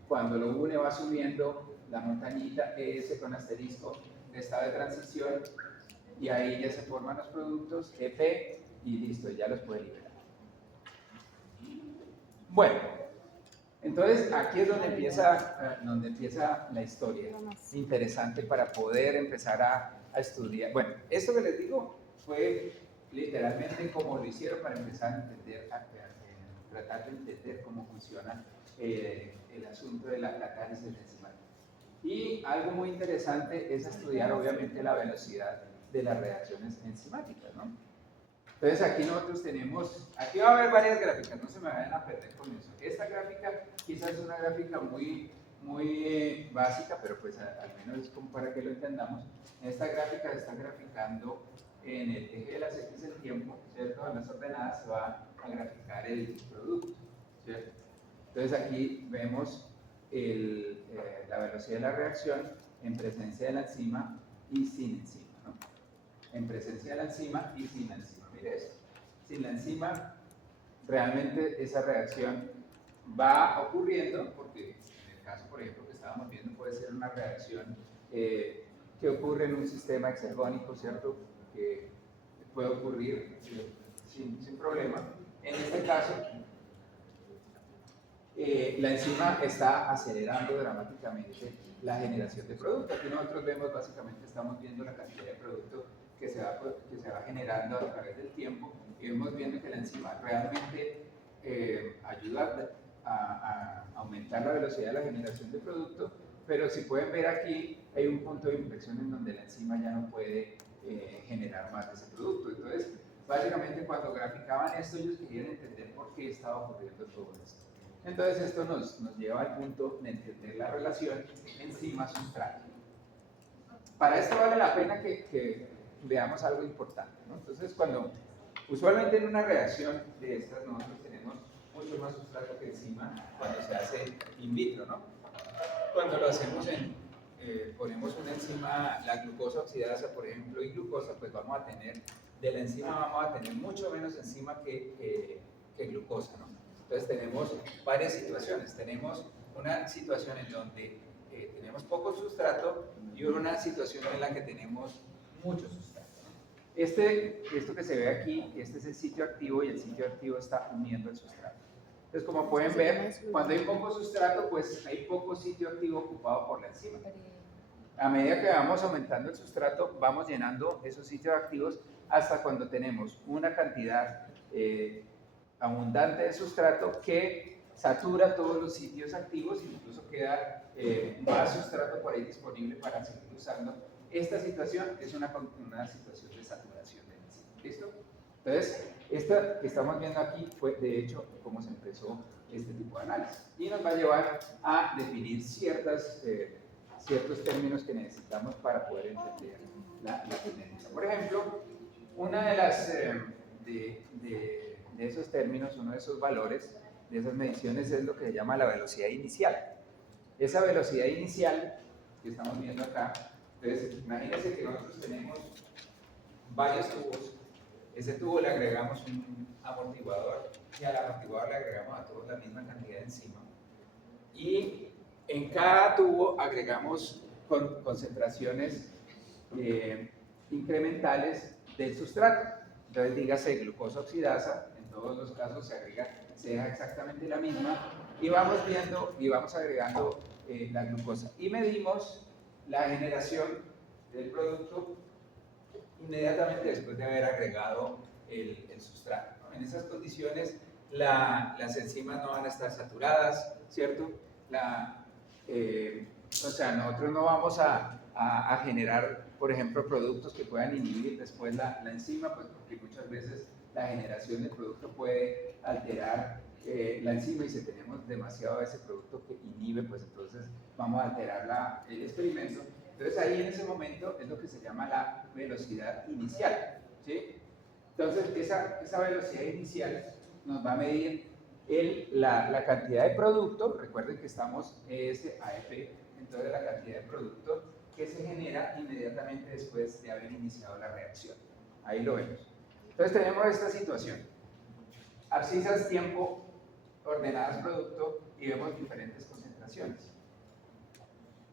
Cuando lo une va subiendo la montañita ES con asterisco de estado de transición, y ahí ya se forman los productos EP y listo, ya los puede liberar. Bueno, entonces aquí es donde empieza la historia interesante para poder empezar a estudiar. Bueno, esto que les digo fue literalmente como lo hicieron para empezar a entender, tratar de entender cómo funciona el asunto de la catálisis enzimática. Y algo muy interesante es estudiar obviamente la velocidad de las reacciones enzimáticas, ¿no? Entonces aquí nosotros tenemos, aquí va a haber varias gráficas, no se me vayan a perder con eso. Esta gráfica quizás es una gráfica muy básica, pero pues al menos es como para que lo entendamos. En esta gráfica se está graficando en el eje de las X el tiempo, ¿cierto? En las ordenadas se va a graficar el producto, ¿cierto? Entonces aquí vemos la velocidad de la reacción en presencia de la enzima y sin enzima, ¿no? En presencia de la enzima y sin la enzima. Mire esto. Sin la enzima, realmente esa reacción va ocurriendo, porque en el caso, por ejemplo, que estábamos viendo, puede ser una reacción que ocurre en un sistema exergónico, ¿cierto? Que puede ocurrir sin problema. En este caso, la enzima está acelerando dramáticamente la generación de producto. Aquí nosotros vemos, básicamente, estamos viendo la cantidad de producto que se va generando a través del tiempo, y vemos viendo que la enzima realmente ayuda a aumentar la velocidad de la generación de producto, pero si pueden ver aquí, hay un punto de inflexión en donde la enzima ya no puede generar más de ese producto. Entonces, básicamente cuando graficaban esto, ellos querían entender por qué estaba ocurriendo todo esto. Entonces esto nos lleva al punto de entender la relación enzima-sustrato. Para esto vale la pena que veamos algo importante, ¿no? Entonces, usualmente en una reacción de estas, nosotros tenemos mucho más sustrato que enzima cuando se hace in vitro, ¿no? Cuando lo hacemos ponemos una enzima, la glucosa oxidasa, por ejemplo, y glucosa, pues vamos a tener, de la enzima vamos a tener mucho menos enzima que glucosa, ¿no? Entonces tenemos varias situaciones. Tenemos una situación en donde tenemos poco sustrato y una situación en la que tenemos mucho sustrato. Esto que se ve aquí, este es el sitio activo y el sitio activo está uniendo el sustrato. Entonces, como pueden ver, cuando hay poco sustrato, pues hay poco sitio activo ocupado por la enzima. A medida que vamos aumentando el sustrato, vamos llenando esos sitios activos hasta cuando tenemos una cantidad abundante de sustrato que satura todos los sitios activos, incluso queda más sustrato por ahí disponible para seguir usando. Esta situación es una situación de saturación de enzima. ¿Listo? Entonces, esta que estamos viendo aquí fue, de hecho, cómo se empezó este tipo de análisis. Y nos va a llevar a definir ciertos términos que necesitamos para poder entender la cinética. Por ejemplo, una de las de esos términos, uno de esos valores, de esas mediciones es lo que se llama la velocidad inicial. Esa velocidad inicial que estamos viendo acá, entonces imagínense que nosotros tenemos varios tubos, ese tubo le agregamos un amortiguador y al amortiguador le agregamos a todos la misma cantidad de enzima y en cada tubo agregamos concentraciones incrementales del sustrato. Entonces dígase glucosa oxidasa, en todos los casos se deja exactamente la misma y vamos viendo y vamos agregando la glucosa y medimos la generación del producto inmediatamente después de haber agregado el sustrato. En esas condiciones las enzimas no van a estar saturadas, ¿cierto? O sea, nosotros no vamos a generar, por ejemplo, productos que puedan inhibir después la enzima, pues porque muchas veces la generación del producto puede alterar la enzima y si tenemos demasiado de ese producto que inhibe, pues entonces vamos a alterar el experimento. Entonces ahí en ese momento es lo que se llama la velocidad inicial, ¿sí? Entonces esa velocidad inicial nos va a medir la cantidad de producto, recuerden que estamos AF, entonces la cantidad de producto que se genera inmediatamente después de haber iniciado la reacción. Ahí lo vemos. Entonces tenemos esta situación. Abscisas tiempo, ordenadas producto y vemos diferentes concentraciones.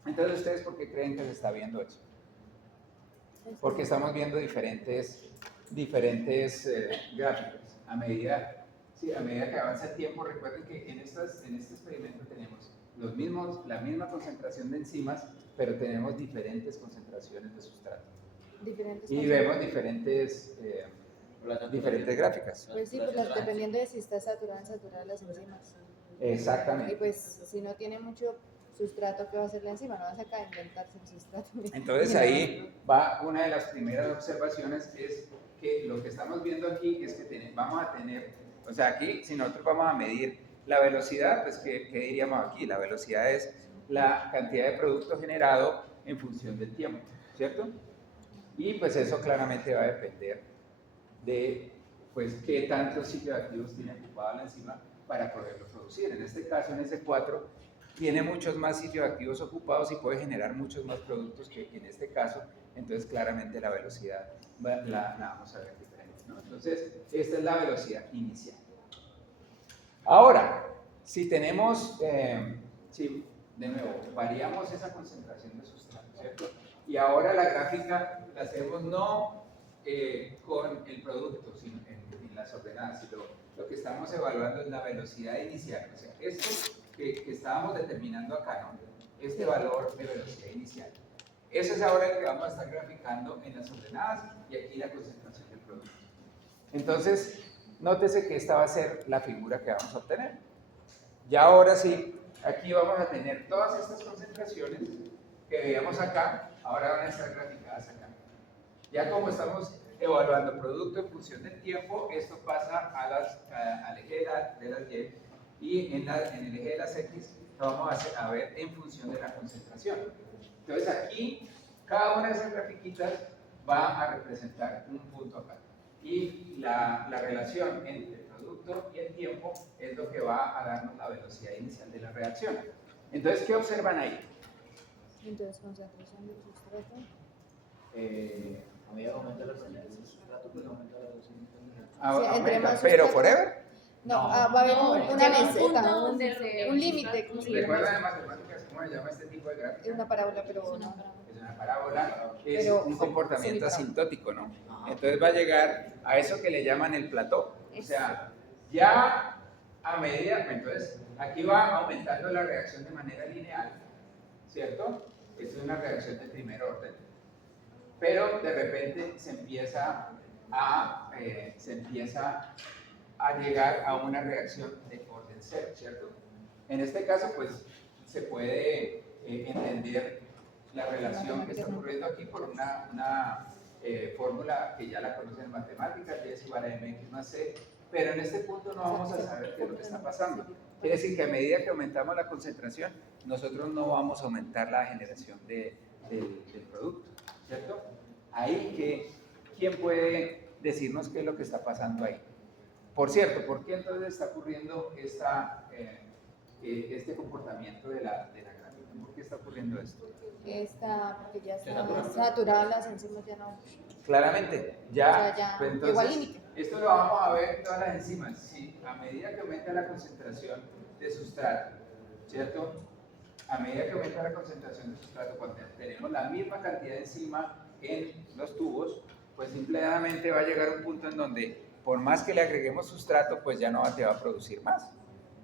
Entonces, ¿ustedes por qué creen que se está viendo eso? Porque estamos viendo diferentes gráficos. A medida que avanza el tiempo, recuerden que en este experimento tenemos la misma concentración de enzimas, pero tenemos diferentes concentraciones de sustrato. Y vemos diferentes gráficas. Pues sí, pues dependiendo de si está saturadas las enzimas. Exactamente. Y pues si no tiene mucho sustrato, ¿qué va a hacer la enzima? No vas acá a inventarse el sustrato. Entonces ahí va una de las primeras observaciones, es que lo que estamos viendo aquí es que vamos a tener, o sea, aquí si nosotros vamos a medir la velocidad, pues ¿qué diríamos aquí? La velocidad es la cantidad de producto generado en función del tiempo, ¿cierto? Y pues eso claramente va a depender de pues qué tantos sitios activos tiene ocupada la enzima para poderlo producir. En este caso, en S4, tiene muchos más sitios activos ocupados y puede generar muchos más productos que en este caso, entonces claramente la velocidad la vamos a ver diferente, ¿no? Entonces, esta es la velocidad inicial. Ahora, si tenemos, de nuevo, variamos esa concentración de sustrato, ¿cierto? Y ahora la gráfica la hacemos no con el producto, sino en las ordenadas, sino lo que estamos evaluando es la velocidad inicial, o sea, esto que estábamos determinando acá, ¿no? Este valor de velocidad inicial. Eso es ahora el que vamos a estar graficando en las ordenadas y aquí la concentración del producto. Entonces, nótese que esta va a ser la figura que vamos a obtener. Ya ahora sí, aquí vamos a tener todas estas concentraciones que veíamos acá, ahora van a estar graficadas acá. Ya como estamos evaluando producto en función del tiempo, esto pasa al eje de las Y y en el eje de las X lo vamos a ver en función de la concentración. Entonces aquí, cada una de esas grafiquitas va a representar un punto acá. Y la relación entre el producto y el tiempo es lo que va a darnos la velocidad inicial de la reacción. Entonces, ¿qué observan ahí? Entonces, concentración del sustrato. A medida que aumenta la concentración del sustrato, pues aumenta la velocidad. Aumenta, pero forever. No, va a haber una llega un punto meseta, donde un límite. ¿Cómo se llama? ¿Recuerdan de matemáticas cómo se llama este tipo de gráfica? Es una parábola, pero no. Es una parábola, es Pero un comportamiento semiparábola. asintótico, ¿no? Entonces va a llegar a eso que le llaman el plató. O sea, ya a medida, entonces aquí va aumentando la reacción de manera lineal, ¿cierto? Esta es una reacción de primer orden. Pero de repente se empieza a llegar a una reacción de orden cero, ¿cierto? En este caso, pues, se puede entender la relación que está ocurriendo aquí por una fórmula que ya la conocen en matemáticas, y es igual a mx más c, pero en este punto no vamos a saber qué es lo que está pasando. Quiere decir que a medida que aumentamos la concentración, nosotros no vamos a aumentar la generación del producto, ¿cierto? Ahí ¿quién puede decirnos qué es lo que está pasando ahí? Por cierto, ¿por qué entonces está ocurriendo este comportamiento de la gráfica? ¿Por qué está ocurriendo esto? Porque ya está saturada, las enzimas ya no. Claramente, O sea, ya pues llegó al entonces, límite. esto lo vamos a ver en todas las enzimas. Sí, a medida que aumenta la concentración de sustrato, ¿cierto? A medida que aumenta la concentración de sustrato, cuando tenemos la misma cantidad de enzima en los tubos, pues simplemente va a llegar un punto en donde, por más que le agreguemos sustrato, pues ya no te va a producir más.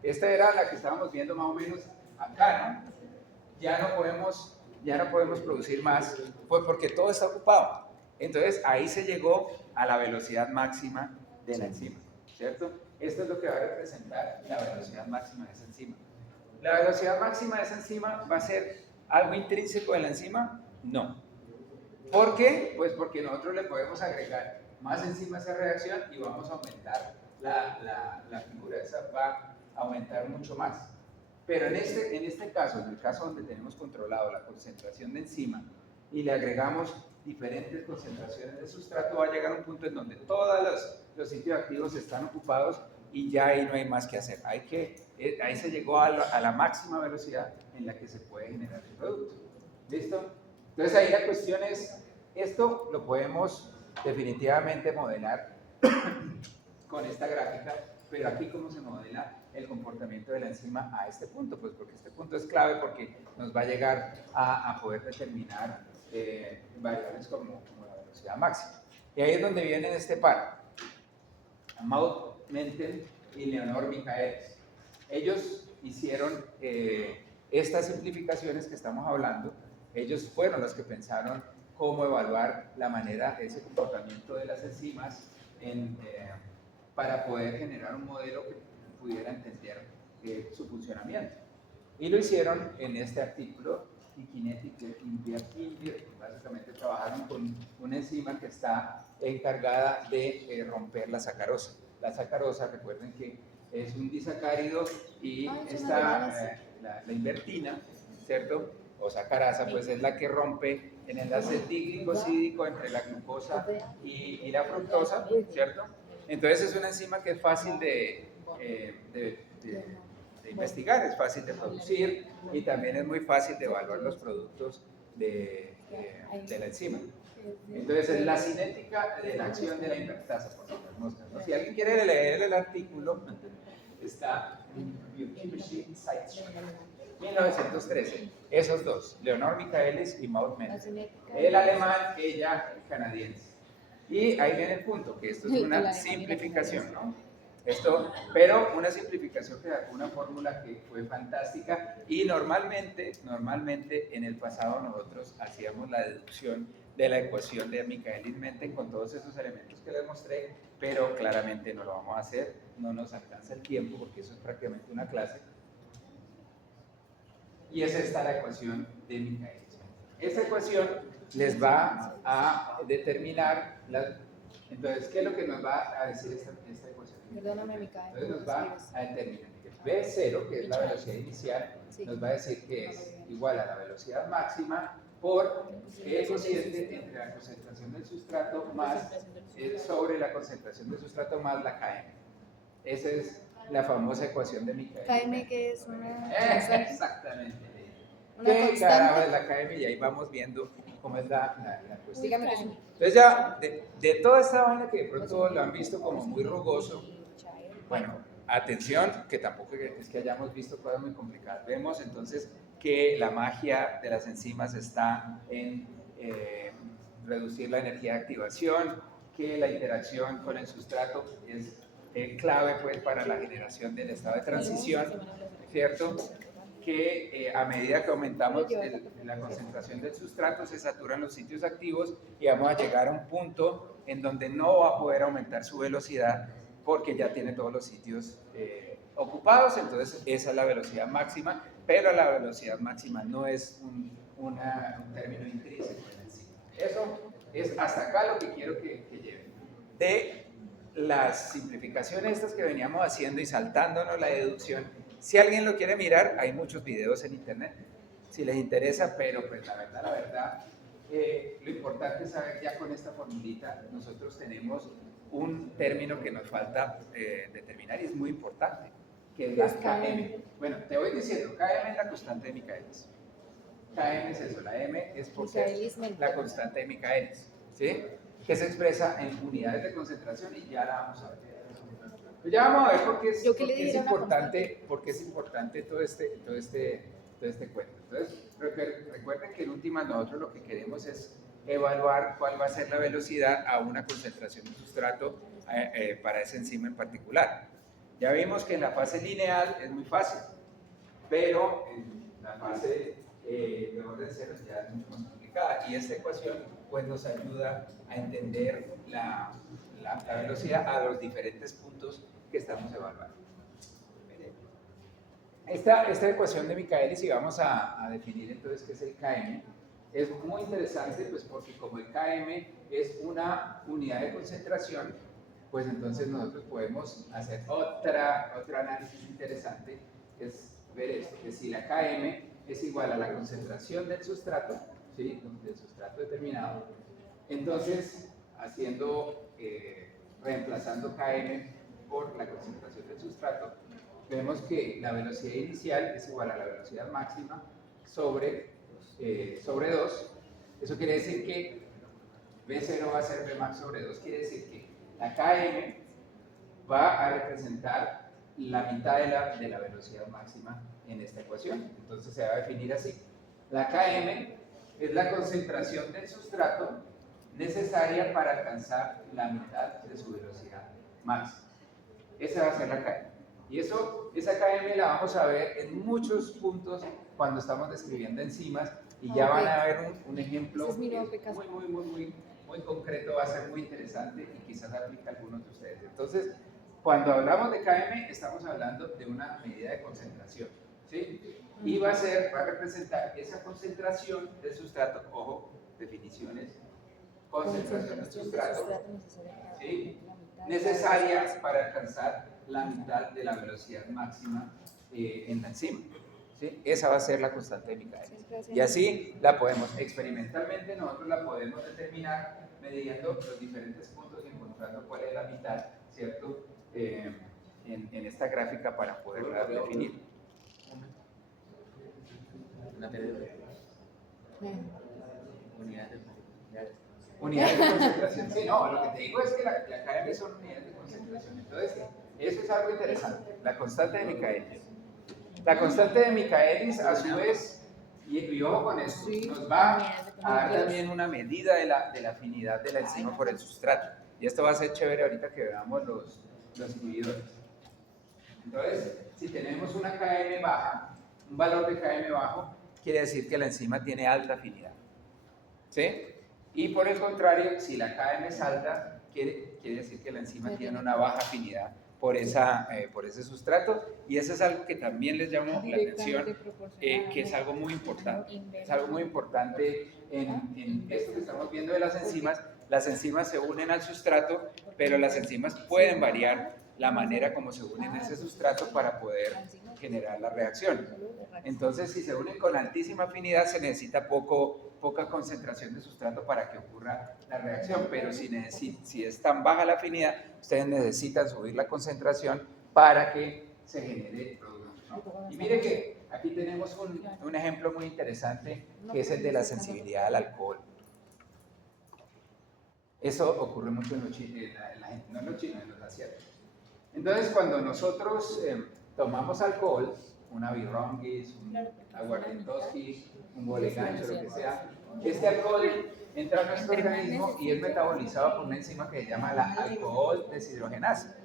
Esta era la que estábamos viendo más o menos acá, ¿no? Ya no podemos producir más, pues porque todo está ocupado. Entonces ahí se llegó a la velocidad máxima de la enzima, ¿cierto? Esto es lo que va a representar la velocidad máxima de esa enzima. ¿La velocidad máxima de esa enzima va a ser algo intrínseco de la enzima? No. ¿Por qué? Pues porque nosotros le podemos agregar más enzimas a esa reacción y vamos a aumentar la figura, esa va a aumentar mucho más. Pero en este caso, en el caso donde tenemos controlado la concentración de enzima y le agregamos diferentes concentraciones de sustrato, va a llegar a un punto en donde todos los sitios activos están ocupados y ya ahí no hay más que hacer. Ahí se llegó a la máxima velocidad en la que se puede generar el producto. ¿Listo? Entonces ahí la cuestión es, esto lo podemos definitivamente modelar con esta gráfica, pero aquí cómo se modela el comportamiento de la enzima a este punto, pues porque este punto es clave porque nos va a llegar a poder determinar variables como la velocidad máxima. Y ahí es donde viene este par, Maud Menten y Leonor Michaelis. Ellos hicieron estas simplificaciones que estamos hablando. Ellos fueron los que pensaron cómo evaluar la manera, ese comportamiento de las enzimas para poder generar un modelo que pudiera entender su funcionamiento. Y lo hicieron en este artículo, y Kinetic Invertir, básicamente trabajaron con una enzima que está encargada de romper la sacarosa. La sacarosa, recuerden que es un disacárido y la invertina, ¿cierto? O sacarasa, pues es la que rompe en el enlace diglicosídico entre la glucosa y la fructosa, ¿cierto? Entonces es una enzima que es fácil de investigar, es fácil de producir y también es muy fácil de evaluar los productos de la enzima. Entonces es la cinética de la acción de la invertasa, por las moscas, ¿no? Si alguien quiere leer el artículo, está en Biochemistry Sites, 1913, esos dos, Leonor Michaelis y Maud Menten. Él alemán, ella canadiense. Y ahí viene el punto, que esto es una simplificación, ¿no? Pero una simplificación que da una fórmula que fue fantástica y normalmente en el pasado nosotros hacíamos la deducción de la ecuación de Michaelis-Menten con todos esos elementos que les mostré, pero claramente no lo vamos a hacer, no nos alcanza el tiempo porque eso es prácticamente una clase. Y es esta la ecuación de Michaelis-Menten. Esta ecuación les va a determinar entonces, ¿qué es lo que nos va a decir esta ecuación? Perdóname, Micael. Entonces nos va a determinar que B0, que es la velocidad inicial, nos va a decir que es igual a la velocidad máxima por el cociente entre la concentración del sustrato más sobre la concentración del sustrato más la KM. Esa es la famosa ecuación de Michaelis. KM, que es una. Exactamente. Una ¿Qué constante. carajo es la KM? Y ahí vamos viendo cómo es la cuestión. Dígame que sí. Entonces ya, de toda esta vaina que de pronto lo han visto como muy rugoso, bueno, atención, que tampoco es que hayamos visto cosas muy complicadas. Vemos entonces que la magia de las enzimas está en reducir la energía de activación, que la interacción con el sustrato es clave pues, para la generación del estado de transición, ¿cierto? Que a medida que aumentamos la concentración del sustrato se saturan los sitios activos y vamos a llegar a un punto en donde no va a poder aumentar su velocidad porque ya tiene todos los sitios ocupados, entonces esa es la velocidad máxima, pero la velocidad máxima no es un término intrínseco en el sí. Eso es hasta acá lo que quiero que lleven. De las simplificaciones estas que veníamos haciendo y saltándonos la deducción, si alguien lo quiere mirar, hay muchos videos en internet, si les interesa, pero pues la verdad, lo importante es saber ya con esta formulita, nosotros tenemos un término que nos falta determinar y es muy importante, que es la KM. Bueno, te voy diciendo, KM es la constante de Michaelis. KM es eso, la M es porque la constante de Michaelis, ¿sí? Que se expresa en unidades de concentración y ya la vamos a ver. Pues ya vamos a ver por qué es importante todo este cuento. Entonces, recuerden que en últimas nosotros lo que queremos es evaluar cuál va a ser la velocidad a una concentración de sustrato para esa enzima en particular. Ya vimos que en la fase lineal es muy fácil, pero en la fase de orden cero ya es mucho más complicada y esta ecuación pues, nos ayuda a entender la velocidad a los diferentes puntos que estamos evaluando. Esta ecuación de Michaelis, y vamos a definir entonces qué es el KM, es muy interesante pues porque como el KM es una unidad de concentración, pues entonces nosotros podemos hacer otro análisis interesante, es ver esto, que si la KM es igual a la concentración del sustrato, ¿sí? Del sustrato determinado, entonces reemplazando KM por la concentración del sustrato, vemos que la velocidad inicial es igual a la velocidad máxima sobre 2. Eso quiere decir que V0 va a ser Vmax sobre 2, quiere decir que la Km va a representar la mitad de la velocidad máxima en esta ecuación. Entonces se va a definir así. La Km es la concentración del sustrato necesaria para alcanzar la mitad de su velocidad máxima. Esa va a ser la KM. Y esa KM la vamos a ver en muchos puntos cuando estamos describiendo enzimas y ya van a ver un ejemplo muy concreto, va a ser muy interesante y quizás aplique a algunos de ustedes. Entonces, cuando hablamos de KM, estamos hablando de una medida de concentración, ¿sí? Y va a representar esa concentración del sustrato, ojo, definiciones, concentración del sustrato, ¿sí? Necesaria para alcanzar la mitad de la velocidad máxima en la enzima. ¿Sí? Esa va a ser la constante de Michaelis. Y así la podemos, experimentalmente nosotros la podemos determinar mediando los diferentes puntos y encontrando cuál es la mitad, ¿cierto? En esta gráfica para poderla definir. Unidades de concentración. Sí, no, lo que te digo es que la KM son unidades de concentración. Entonces, eso es algo interesante. La constante de Michaelis. La constante de Michaelis, a su vez, y ojo con esto, nos va a dar también una medida de la afinidad de la enzima por el sustrato. Y esto va a ser chévere ahorita que veamos los inhibidores. Entonces, si tenemos una KM baja, un valor de KM bajo, quiere decir que la enzima tiene alta afinidad. ¿Sí? Y por el contrario, si la KM es alta, quiere decir que la enzima tiene una baja afinidad por ese sustrato, y eso es algo que también les llamo la atención, que es algo muy importante. Es algo muy importante en esto que estamos viendo de las enzimas. Las enzimas se unen al sustrato, pero las enzimas pueden variar la manera como se unen a ese sustrato para poder generar la reacción. Entonces, si se unen con altísima afinidad, se necesita poca concentración de sustrato para que ocurra la reacción, pero si es tan baja la afinidad, ustedes necesitan subir la concentración para que se genere el producto, ¿no? Y mire que aquí tenemos un ejemplo muy interesante, que es el de la sensibilidad al alcohol. Eso ocurre mucho en la gente, no en los chinos, en los asiáticos. Entonces, cuando nosotros tomamos alcohol, una birronguis, un aguardientoski, un bolegancho, lo que sea, este alcohol entra a nuestro organismo y es metabolizado por una enzima que se llama la alcohol deshidrogenasa.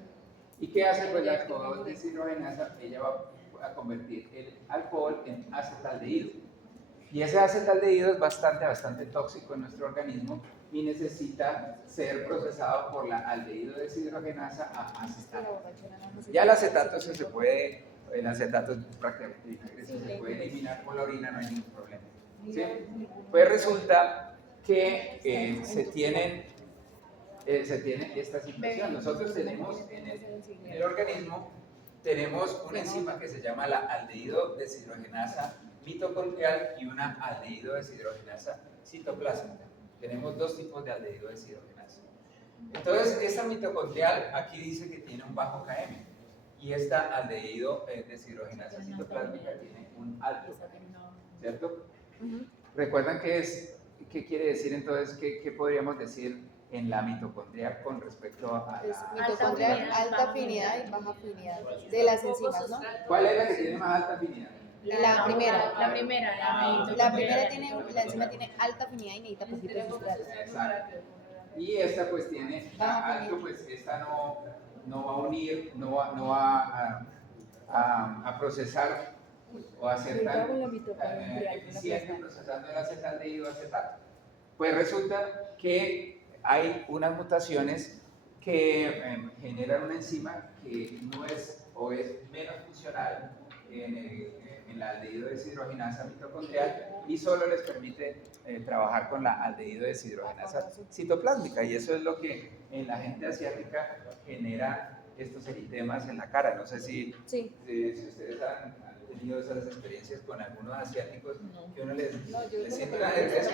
¿Y qué hace pues la alcohol deshidrogenasa? Ella va a convertir el alcohol en acetaldehído. Y ese acetaldehído es bastante tóxico en nuestro organismo y necesita ser procesado por la aldehído deshidrogenasa a acetato. Ya el acetato se puede, el acetato prácticamente se puede eliminar con la orina, no hay ningún problema. ¿Sí? Pues resulta que se tiene esta situación. Nosotros tenemos en el organismo tenemos una enzima que se llama la aldehído deshidrogenasa mitocondrial y una aldehído deshidrogenasa citoplásmica. Tenemos dos tipos de aldehído deshidrogenasa. Entonces, esta mitocondrial aquí dice que tiene un bajo Km y esta aldehído deshidrogenasa citoplásmica tiene un alto Km, ¿cierto? ¿Recuerdan qué quiere decir entonces? ¿Qué podríamos decir en la mitocondria con respecto a la Mitocondrial, alta afinidad y baja afinidad de las enzimas, ¿no? ¿Cuál es la que tiene más alta afinidad? La primera. La primera, La primera la enzima tiene alta afinidad y necesita poquito sustrato. Exacto. Y esta pues tiene alto, pues esta no va a unir, no va a procesar o a ser tan eficiente procesando el acetaldehído acetato. Pues resulta que hay unas mutaciones que generan una enzima que no es o es menos funcional en la aldehído deshidrogenasa mitocondrial y solo les permite trabajar con la aldehído deshidrogenasa citoplásmica, y eso es lo que en la gente asiática genera estos eritemas en la cara. No sé si ustedes han tenido esas experiencias con algunos asiáticos, que uno les siente una nerviosa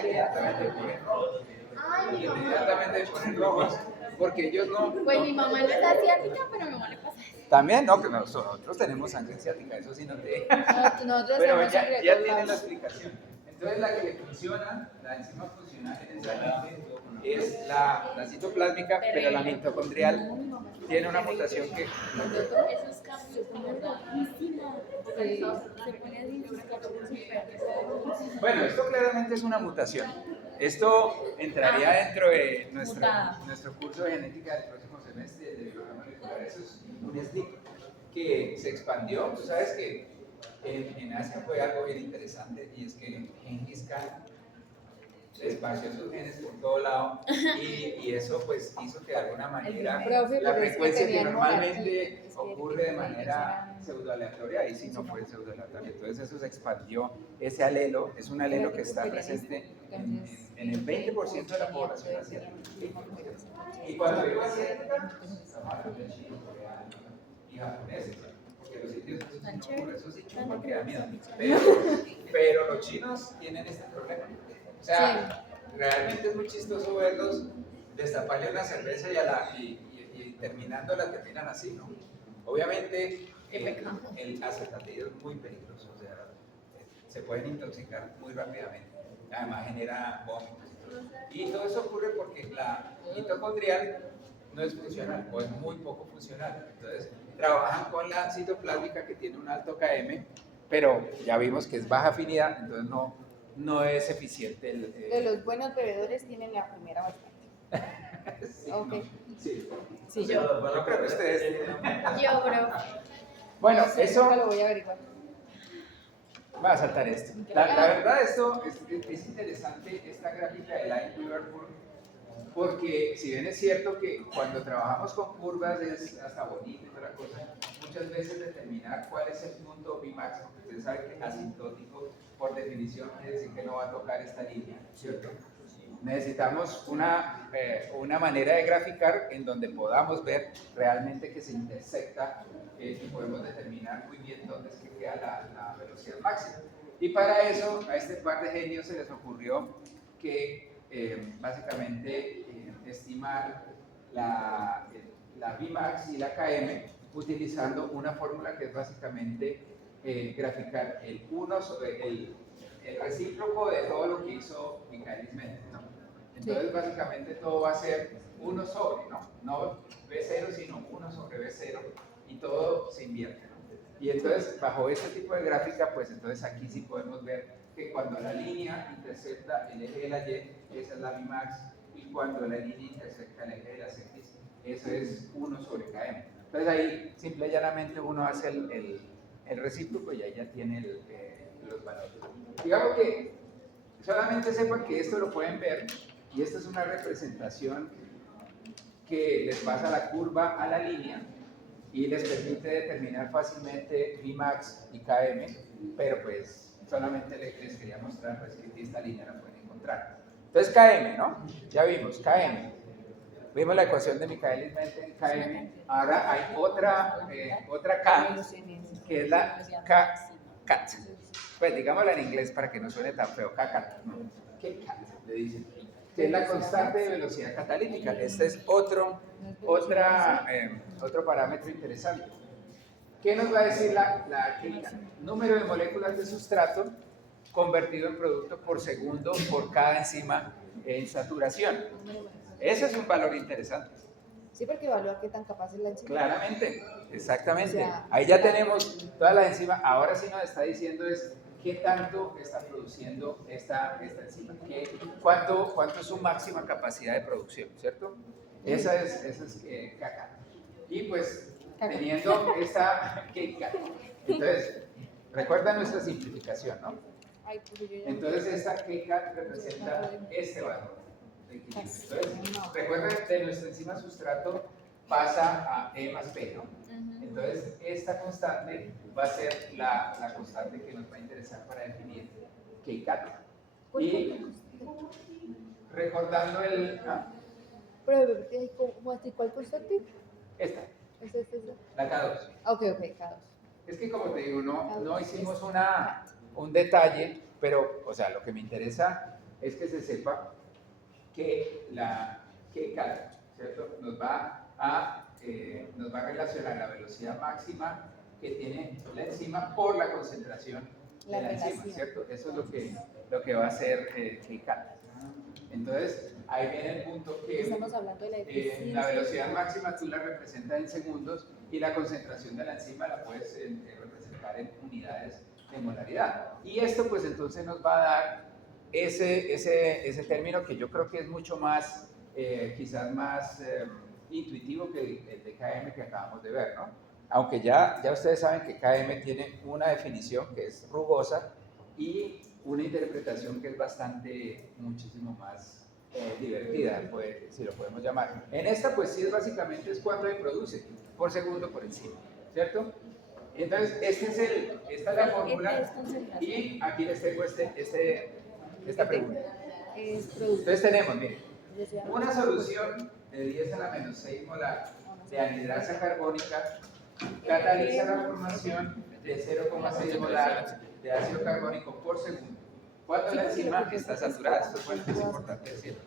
inmediatamente ponen rojos, porque ellos no... Pues mi mamá no es asiática, pero mi mamá le pasa eso. También, no, que nosotros tenemos sangre asiática, eso sí no te... Nosotros Pero tenemos sangre de ya todos tienen la lados. explicación. Entonces la que le funciona, la enzima funcional en esa gente es la citoplásmica, pero la mitocondrial tiene una mutación que... Esos cambios se ponen loquísimas. Se pone así, Bueno, esto claramente es una mutación. Esto entraría dentro de nuestro curso de genética del próximo semestre de biograma molecular. Eso es un SNP que se expandió. Tú sabes que en Asia fue algo bien interesante, y es que Genghis Khan esparció sus genes por todo lado y eso pues hizo que de alguna manera la frecuencia que normalmente ocurre de manera pseudoaleatoria, ahí sí no fue pseudoaleatoria. Entonces eso se expandió, ese alelo es un alelo que está presente en el 20% de la población asiática. Y cuando digo asiática, estamos hablando de chinos, coreanos y japoneses, porque los indios por eso sí chupan que da miedo, pero los chinos tienen este problema. O sea, realmente es muy chistoso verlos destaparle una cerveza y terminándola terminan así, ¿no? Obviamente el acetaldehído es muy peligroso, o sea, se pueden intoxicar muy rápidamente, además genera vómitos y todo eso ocurre porque la mitocondrial no es funcional o es muy poco funcional. Entonces trabajan con la citoplásmica que tiene un alto Km, pero ya vimos que es baja afinidad, entonces no es eficiente. De los buenos bebedores tienen la primera bastante. Sí, Ok. Sí, yo creo que ustedes tienen. Yo, bro. Bueno, No sé, eso... nunca lo voy a averiguar. Voy a saltar esto. La verdad, esto es interesante, esta gráfica de Line Curve, porque si bien es cierto que cuando trabajamos con curvas es hasta bonito y otra cosa, muchas veces determinar cuál es el punto Vmax, porque ustedes saben que asintótico por definición quiere decir que no va a tocar esta línea, ¿cierto? Necesitamos una manera de graficar en donde podamos ver realmente que se intersecta y podemos determinar muy bien dónde es que queda la velocidad máxima. Y para eso a este par de genios se les ocurrió que básicamente estimar la Vmax y la Km utilizando una fórmula que es básicamente graficar el recíproco de todo lo que hizo Michaelis-Menten, ¿no? Entonces básicamente todo va a ser 1 sobre, no V0 sino 1 sobre V0, y todo se invierte, ¿no? Y entonces, bajo este tipo de gráfica, pues entonces aquí sí podemos ver que cuando la línea intercepta el eje de la Y, esa es la Vmax, y cuando la línea intercepta el eje de las X, eso es 1 sobre km. Entonces ahí simple y llanamente uno hace el recíproco y ahí ya tiene los valores. Digamos que solamente sepan que esto lo pueden ver, y esta es una representación que les pasa la curva a la línea y les permite determinar fácilmente Vmax y Km, pero pues solamente les quería mostrar pues, que esta línea la pueden encontrar. Entonces Km, ¿no? Ya vimos, Km. Vimos la ecuación de Michaelis-Menten, Km. Ahora hay otra K, que es la K-Cat. Pues digámosla en inglés para que no suene tan feo, K-Cat, ¿no? K-Cat, le dicen. Que es la constante de velocidad catalítica. Este es otro parámetro interesante. ¿Qué nos va a decir la K-Cat? Número de moléculas de sustrato convertido en producto por segundo por cada enzima en saturación. Ese es un valor interesante. Sí, porque evalúa qué tan capaz es la enzima. Claramente, exactamente. O sea, ahí ya tenemos todas las enzimas. Ahora sí nos está diciendo es qué tanto está produciendo esta enzima. ¿Cuánto es su máxima capacidad de producción? ¿Cierto? Esa es K-Cat. Y pues teniendo esta K-Cat. Entonces, recuerda nuestra simplificación, ¿no? Entonces esta K-Cat representa este valor. Entonces, recuerden que de nuestra enzima sustrato pasa a E más P, ¿no? Entonces, esta constante va a ser la constante que nos va a interesar para definir K-Cat. Y recordando ¿Cuál constante? esta, ¿Esta? la K2. Ok, K2. Es que como te digo, no hicimos un detalle, pero, o sea, lo que me interesa es que se sepa que la K-Cat, ¿cierto? Nos va a relacionar la velocidad máxima que tiene la enzima por la concentración de la enzima, ¿cierto? Eso es lo que va a hacer K-Cat. Entonces, ahí viene el punto que Estamos hablando de la eficiencia. la velocidad máxima tú la representas en segundos y la concentración de la enzima la puedes representar en unidades de molaridad. Y esto pues entonces nos va a dar ese término que yo creo que es mucho más, quizás más intuitivo que el de KM que acabamos de ver, ¿no? Aunque ya ustedes saben que KM tiene una definición que es rugosa y una interpretación que es muchísimo más divertida, pues, si lo podemos llamar. En esta, pues sí, básicamente es cuánto produce por segundo por encima, ¿cierto? Entonces, esta es la fórmula y aquí les tengo esta pregunta. Entonces tenemos, miren, una solución de 10 a la menos 6 molar de anhidrasa carbónica cataliza la formación de 0,6 molar de ácido carbónico por segundo. ¿Cuándo la enzima está saturada? Esto es importante decirlo.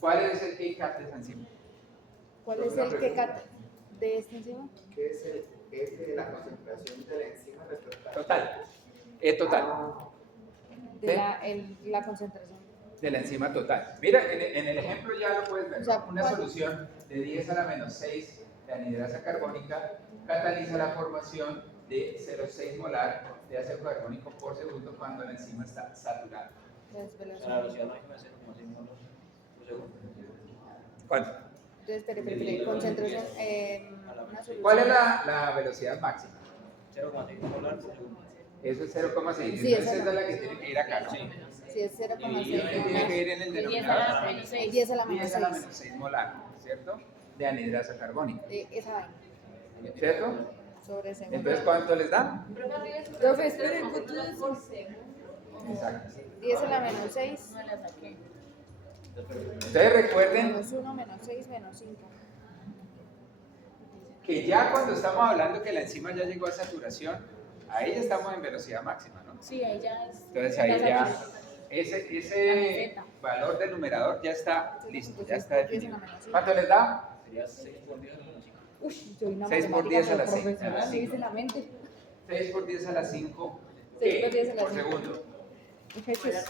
¿Cuál es el K-Cat de esta enzima? ¿Cuál es el K-Cat de esta enzima? ¿Qué es la concentración de la enzima respecto a Total. La concentración. De la enzima total. Mira, en el ejemplo ya lo puedes ver. O sea, Una solución de 10 a la menos 6 de anhidrasa carbónica cataliza la formación de 0,6 molar de ácido carbónico por segundo cuando la enzima está saturada. la velocidad máxima es 0,6 molar por segundo? ¿Cuánto? Entonces, espere, concentración. Una solución. ¿Cuál es la velocidad máxima? 0,6 molar por segundo. Eso es 0,6. Sí, Entonces esa es la que tiene que ir acá, ¿no? Sí, es Y tiene 0,6. que ir en el denominador. 10 a la menos 10 a la 6. menos 6 molar, ¿cierto? De anhidrasa carbónica, Esa vaina. ¿cierto? Sobre segundo. Entonces, ¿cuánto les da? Profe, esperen, ¿qué tú dices? Exacto. 10 a la menos 6. Entonces recuerden Menos 1, menos 6, menos 5. que ya cuando estamos hablando que la enzima ya llegó a saturación, ahí ya estamos en velocidad máxima, ¿no? Sí, ahí ya es. Entonces ahí ya ese valor del numerador ya está listo, ya está definido. ¿Cuánto les da? Sería 6 por 10 a la menos 5. Uy, soy una 6 por matemática 10 a la 6. profesional, me dice la mente. 6 por 10 a la 5 6 por 10 a la por 5. segundo. Jefes,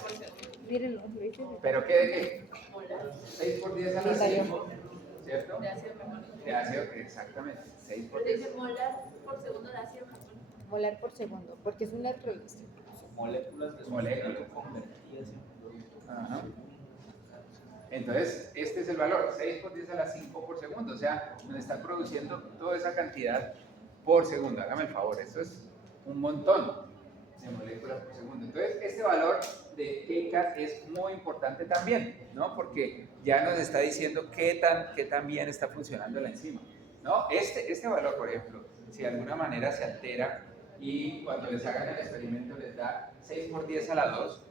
mírenlo, lo hice. ¿Pero qué de qué? 6 por 10 a la 5. ¿cierto? De ácido carbónico. De ácido, exactamente, 6 por Pero 10. dice molar por segundo de ácido carbónico. Molar por segundo, porque es un electrolito. Moléculas de Moléculas. sulfuro convertidas en producto. Ajá. Entonces, este es el valor, 6 por 10 a la 5 por segundo, o sea, nos está produciendo toda esa cantidad por segundo. Hágame el favor, esto es un montón de moléculas por segundo. Entonces, este valor de KCAT es muy importante también, ¿no? Porque ya nos está diciendo qué tan bien está funcionando la enzima, ¿no? Este valor, por ejemplo, si de alguna manera se altera y cuando les hagan el experimento les da 6 por 10 a la 2,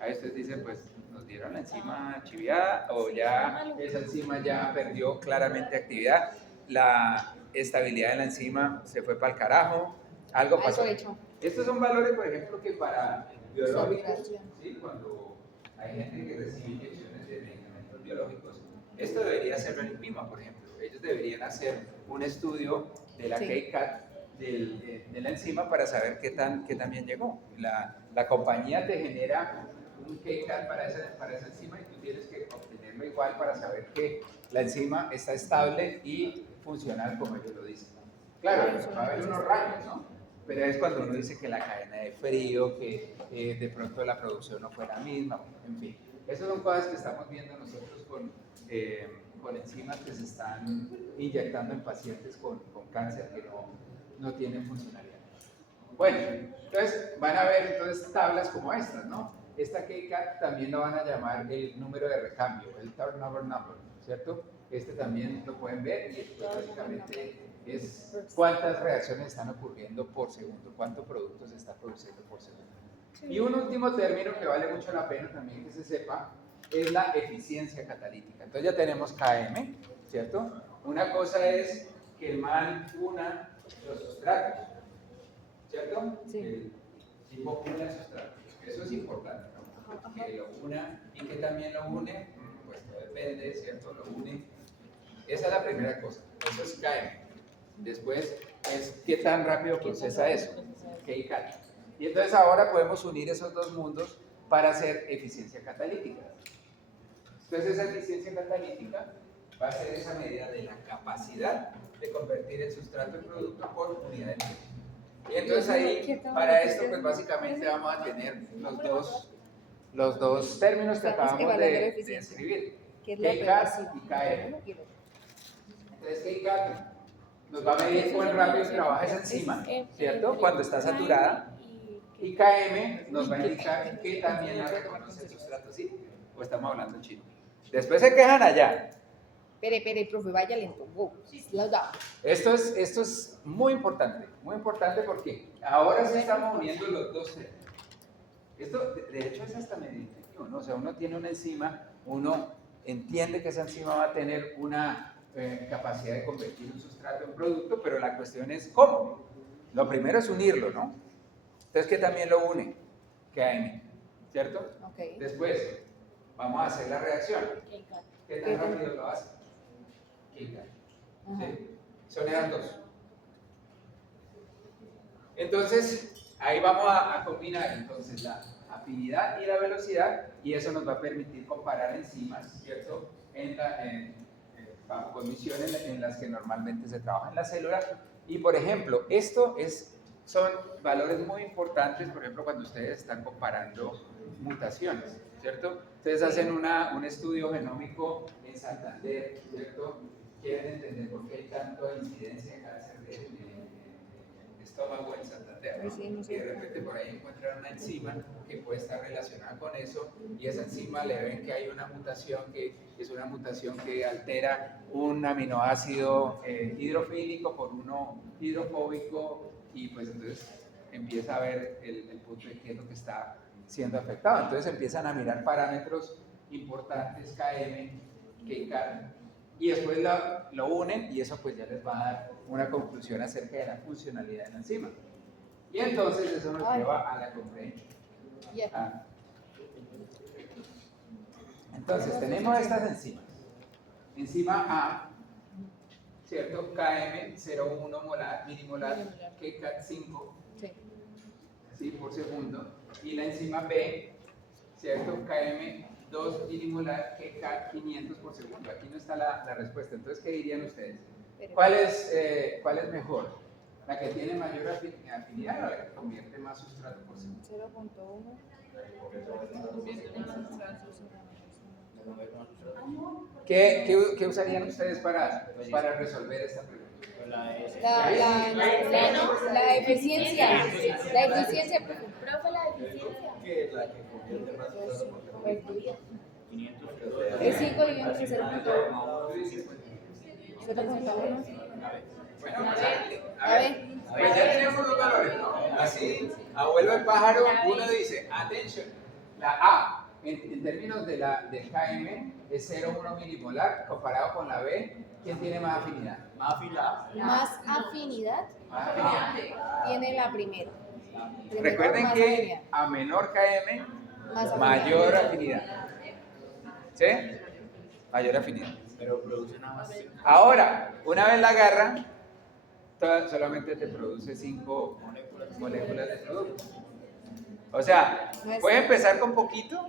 a ustedes dicen, pues, nos dieron la enzima chiviada o ya esa enzima ya perdió claramente actividad, la estabilidad de la enzima se fue para el carajo, algo pasó. Algo hecho. Estos son valores, por ejemplo, que para biológicos, Saturación. ¿sí? Cuando hay gente que recibe inyecciones de medicamentos biológicos, esto debería hacerlo en INVIMA, por ejemplo. Ellos deberían hacer un estudio de la Sí. KCAT de la enzima para saber qué tan bien llegó. La compañía te genera un KCAT para esa enzima y tú tienes que obtenerlo igual para saber que la enzima está estable y funcional como ellos lo dicen. Claro, va a haber unos rangos, ¿no? Pero es cuando uno dice que la cadena de frío, que de pronto la producción no fue la misma, en fin. Esas son cosas que estamos viendo nosotros con enzimas que se están inyectando en pacientes con cáncer que no tienen funcionalidad. Bueno, entonces van a ver entonces tablas como estas, ¿no? Esta KCAT también lo van a llamar el número de recambio, el turnover number, ¿cierto? Este también lo pueden ver y esto básicamente es cuántas reacciones están ocurriendo por segundo, cuántos productos se está produciendo por segundo. Y un último término que vale mucho la pena también que se sepa es la eficiencia catalítica. Entonces ya tenemos KM, ¿cierto? Una cosa es que el man una los sustratos, ¿cierto? Sí. El tipo una el sustrato. Eso es importante, ¿no? Que lo una y que también lo une, pues no depende, ¿cierto? Lo une. Esa es la primera cosa. Eso es KM. Después es qué tan rápido procesa eso, KCAT. Y entonces ahora podemos unir esos dos mundos para hacer eficiencia catalítica. Entonces esa eficiencia catalítica va a ser esa medida de la capacidad de convertir el sustrato en producto por unidad de tiempo. Y entonces ahí, para esto, pues básicamente vamos a tener los dos términos que Estamos acabamos evaluando la de eficiencia. escribir, Que es la KCAT progresiva. y KM. Entonces KCAT nos va a medir cuán rápido trabaja esa enzima, ¿cierto? Cuando está saturada. Y KM nos va a indicar que también la reconoce el sustrato, ¿sí? O estamos hablando chino. Después se quejan allá. Espere, profe, vaya lento. Go. Slow down. Esto es muy importante porque ahora sí estamos uniendo los dos términos. Esto, de hecho, es hasta medio intuitivo, ¿no? O sea, uno tiene una enzima, uno entiende que esa enzima va a tener una capacidad de convertir un sustrato en producto, pero la cuestión es cómo. Lo primero es unirlo, ¿no? Entonces, ¿qué también lo une? KM, ¿cierto? Ok. Después, vamos a hacer la reacción. ¿Qué tan rápido lo hace? KCAT. Ajá. ¿Sí? Son esas dos. Entonces, ahí vamos a combinar entonces la afinidad y la velocidad y eso nos va a permitir comparar enzimas, ¿cierto? Bajo condiciones en las que normalmente se trabaja en la célula. Y por ejemplo, son valores muy importantes, por ejemplo, cuando ustedes están comparando mutaciones, ¿cierto? Ustedes hacen un estudio genómico en Santander, ¿cierto? Quieren entender por qué hay tanta incidencia de cáncer de estómago en Santander, ¿no? Sí, no sé. Y de repente por ahí encuentran una enzima que puede estar relacionada con eso y esa enzima le ven que hay una mutación que es una mutación que altera un aminoácido hidrofílico por uno hidrofóbico y pues entonces empieza a ver el punto de qué es lo que está siendo afectado. Entonces empiezan a mirar parámetros importantes, KM, KCAT, y después lo unen y eso pues ya les va a dar una conclusión acerca de la funcionalidad de la enzima. Y entonces eso nos lleva a la comprehensión. Yeah. Entonces tenemos estas enzimas. Enzima A, ¿cierto? KM 0,1 molar, milimolar, KCAT 5, Sí. ¿sí? Por segundo. Y la enzima B, ¿cierto? KM 2 milimolar que K500 por segundo. Aquí no está la respuesta. Entonces, ¿qué dirían ustedes? ¿Cuál es mejor? ¿La que tiene mayor afinidad o la que convierte más sustrato por segundo? 0.1. ¿Qué usarían ustedes para resolver esta pregunta? La eficiencia. La eficiencia, profe. Profe, la eficiencia. Que la que convierte más sustrato por segundo. Es 5 dividido entre 0.1. 0.1. Bueno, A ver. pues ya tenemos los valores, ¿no? Así, abuelo el pájaro, uno dice, atención, la A, en términos del KM, es 0,1 milimolar, comparado con la B, ¿quién tiene más afinidad? Más afilada. Más afinidad Más afinidad. tiene la primera. Recuerden Más que afinidad. a menor KM, Más afinidad. mayor afinidad. ¿Sí? Mayor afinidad. Pero produce nada más. Ahora, una vez la agarra, solamente te produce 5 moléculas de producto. O sea, puede empezar con poquito,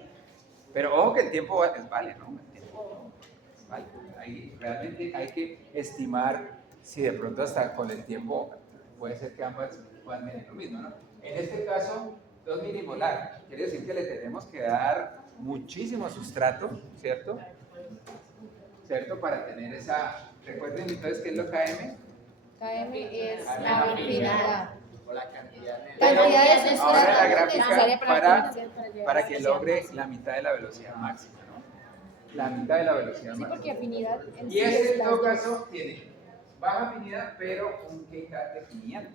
pero ojo que el tiempo vale, ¿no? El tiempo vale. Ahí realmente hay que estimar si de pronto hasta con el tiempo puede ser que ambas puedan medir lo mismo, ¿no? En este caso, 2 milimolar, quiere decir que le tenemos que dar muchísimo sustrato, ¿cierto? ¿Cierto? Para tener esa... Recuerden entonces qué es lo KM. KM es la afinidad. O la cantidad de. Cantidad de Ahora la sustrato gráfica necesaria para que logre la mitad de la velocidad máxima, ¿no? La mitad de la velocidad Sí, máxima. porque afinidad en Y sí este es en las todo dos. caso tiene baja afinidad, pero un KK de 500.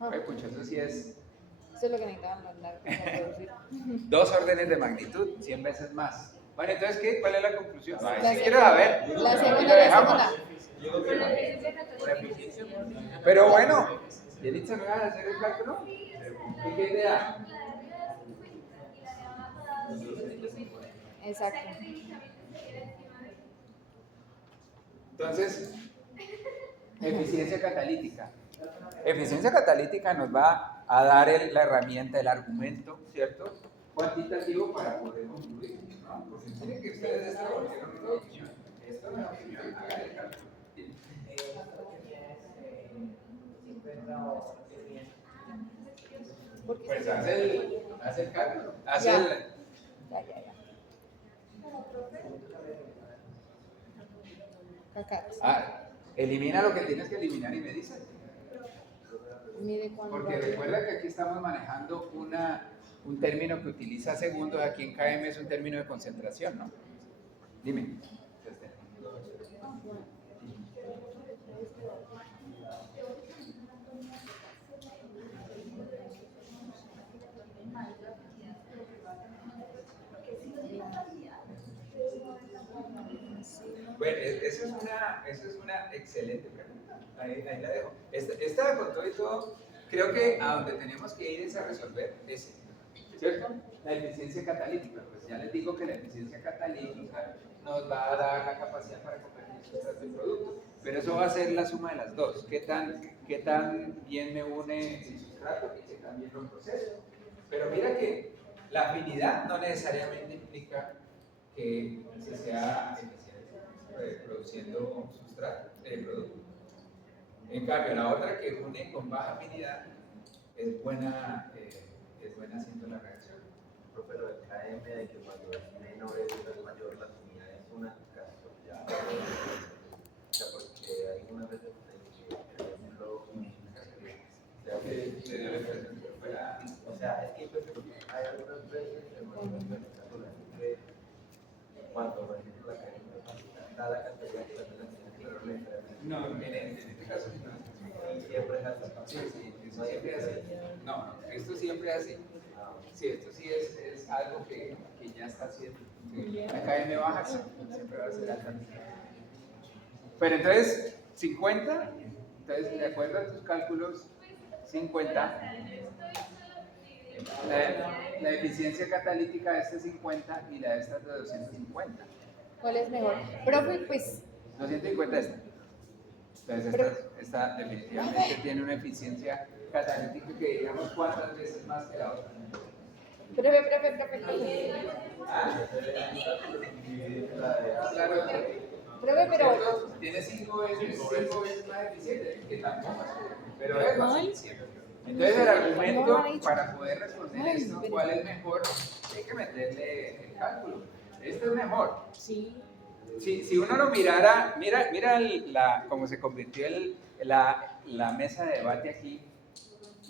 Ah, Oye, pucha, eso sí es eso es lo que necesitaban mandar para producir. 2 órdenes de magnitud, 100 veces más. Bueno, entonces, ¿cuál es la conclusión? Ay, La sí quiero saber. La Y segunda, lo la dejamos. segunda. Pero bueno, Yelitza, ¿me vas a hacer el cálculo? ¿Y qué te da? Exacto. Entonces, eficiencia catalítica. Eficiencia catalítica nos va a dar la herramienta, el argumento, ¿cierto? Cuantitativo para poder concluir, ¿no? Porque tienen que ustedes esto volvieron una opinión. Esto no es opinión, hagan el cálculo. Pues haz el cálculo, Ya. el... Ya. Cacates. Elimina lo que tienes que eliminar y me dices. Mide cuánto. Porque recuerda que aquí estamos manejando un término que utiliza segundos, aquí en KM es un término de concentración, ¿no? Dime. Bueno, esa es una excelente pregunta. Ahí la dejo. Esta con todo y todo, creo que a donde tenemos que ir es a resolver ese, ¿cierto? La eficiencia catalítica. Pues ya les digo que la eficiencia catalítica nos va a dar la capacidad para convertir sustrato en producto. Pero eso va a ser la suma de las dos. ¿Qué tan bien me une el sustrato y qué tan bien lo proceso? Pero mira que la afinidad no necesariamente implica que se sea eficiente produciendo sustrato, producto. En cambio, la otra que une con baja afinidad es buena haciendo la reacción. Pero el KM de que cuando es menor es mayor, la afinidad es una casualidad. O sea, porque hay una vez en que, por ejemplo, o sea, es que hay algunas veces que cuando, por ejemplo, la KM da la cantidad que la pero No, en este caso no. y siempre es así. Sí, eso siempre es así. No, esto siempre es así. Sí, esto sí es algo que ya está haciendo. La KM baja siempre va a ser alta. Pero entonces, 50, entonces de acuerdo a tus cálculos, 50, la eficiencia catalítica de este 50 y la de esta de 250. ¿Cuál es mejor? Profe, pues 250 esta. Entonces esta definitivamente tiene una eficiencia catalítica que digamos cuántas veces más que la otra. Profe. Claro, Profe, pero ¿cierto? Tiene 5 veces más eficiente, que tampoco es, pero es más eficiente. Entonces el argumento para poder responder esto, ¿cuál es mejor? Hay que meterle el cálculo. Este es mejor. Sí. Si uno lo mirara, mira cómo se convirtió la mesa de debate aquí.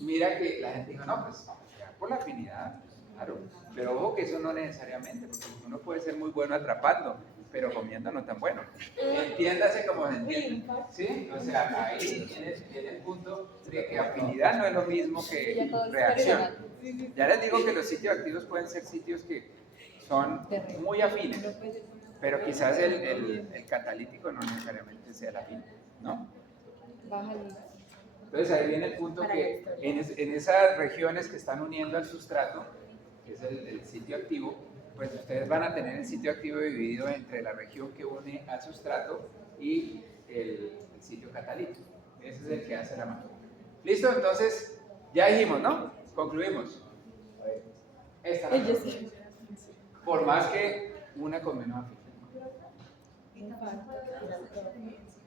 Mira que la gente dijo, no, pues vamos a llegar por la afinidad, claro. Pero ojo que eso no necesariamente, porque uno puede ser muy bueno atrapando, pero comiendo no tan bueno. Entiéndase como se entiende. ¿Sí? O sea, ahí tiene el punto de que afinidad no es lo mismo que reacción. Ya les digo que los sitios activos pueden ser sitios que son muy afines, pero quizás el catalítico no necesariamente sea el afín, ¿no? Entonces ahí viene el punto que en esas regiones que están uniendo al sustrato, que es el sitio activo, pues ustedes van a tener el sitio activo dividido entre la región que une al sustrato y el sitio catalítico. Ese es el que hace la mano. ¿Listo? Entonces, ya dijimos, ¿no? Concluimos. Esta es la mano. Por más que una con menos afinidad.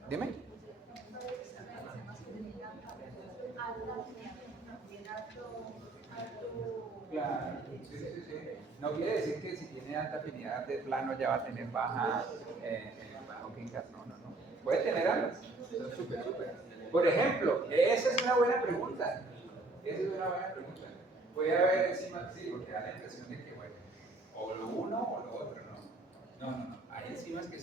Dime. Claro, sí. No quiere decir que si tiene alta afinidad de plano ya va a tener bajo Quincas, no. Puede tener ambas. Eso es súper. Por ejemplo, esa es una buena pregunta. Puede haber enzimas, sí, porque da la impresión de que, bueno, o lo uno o lo otro, no. Hay enzimas que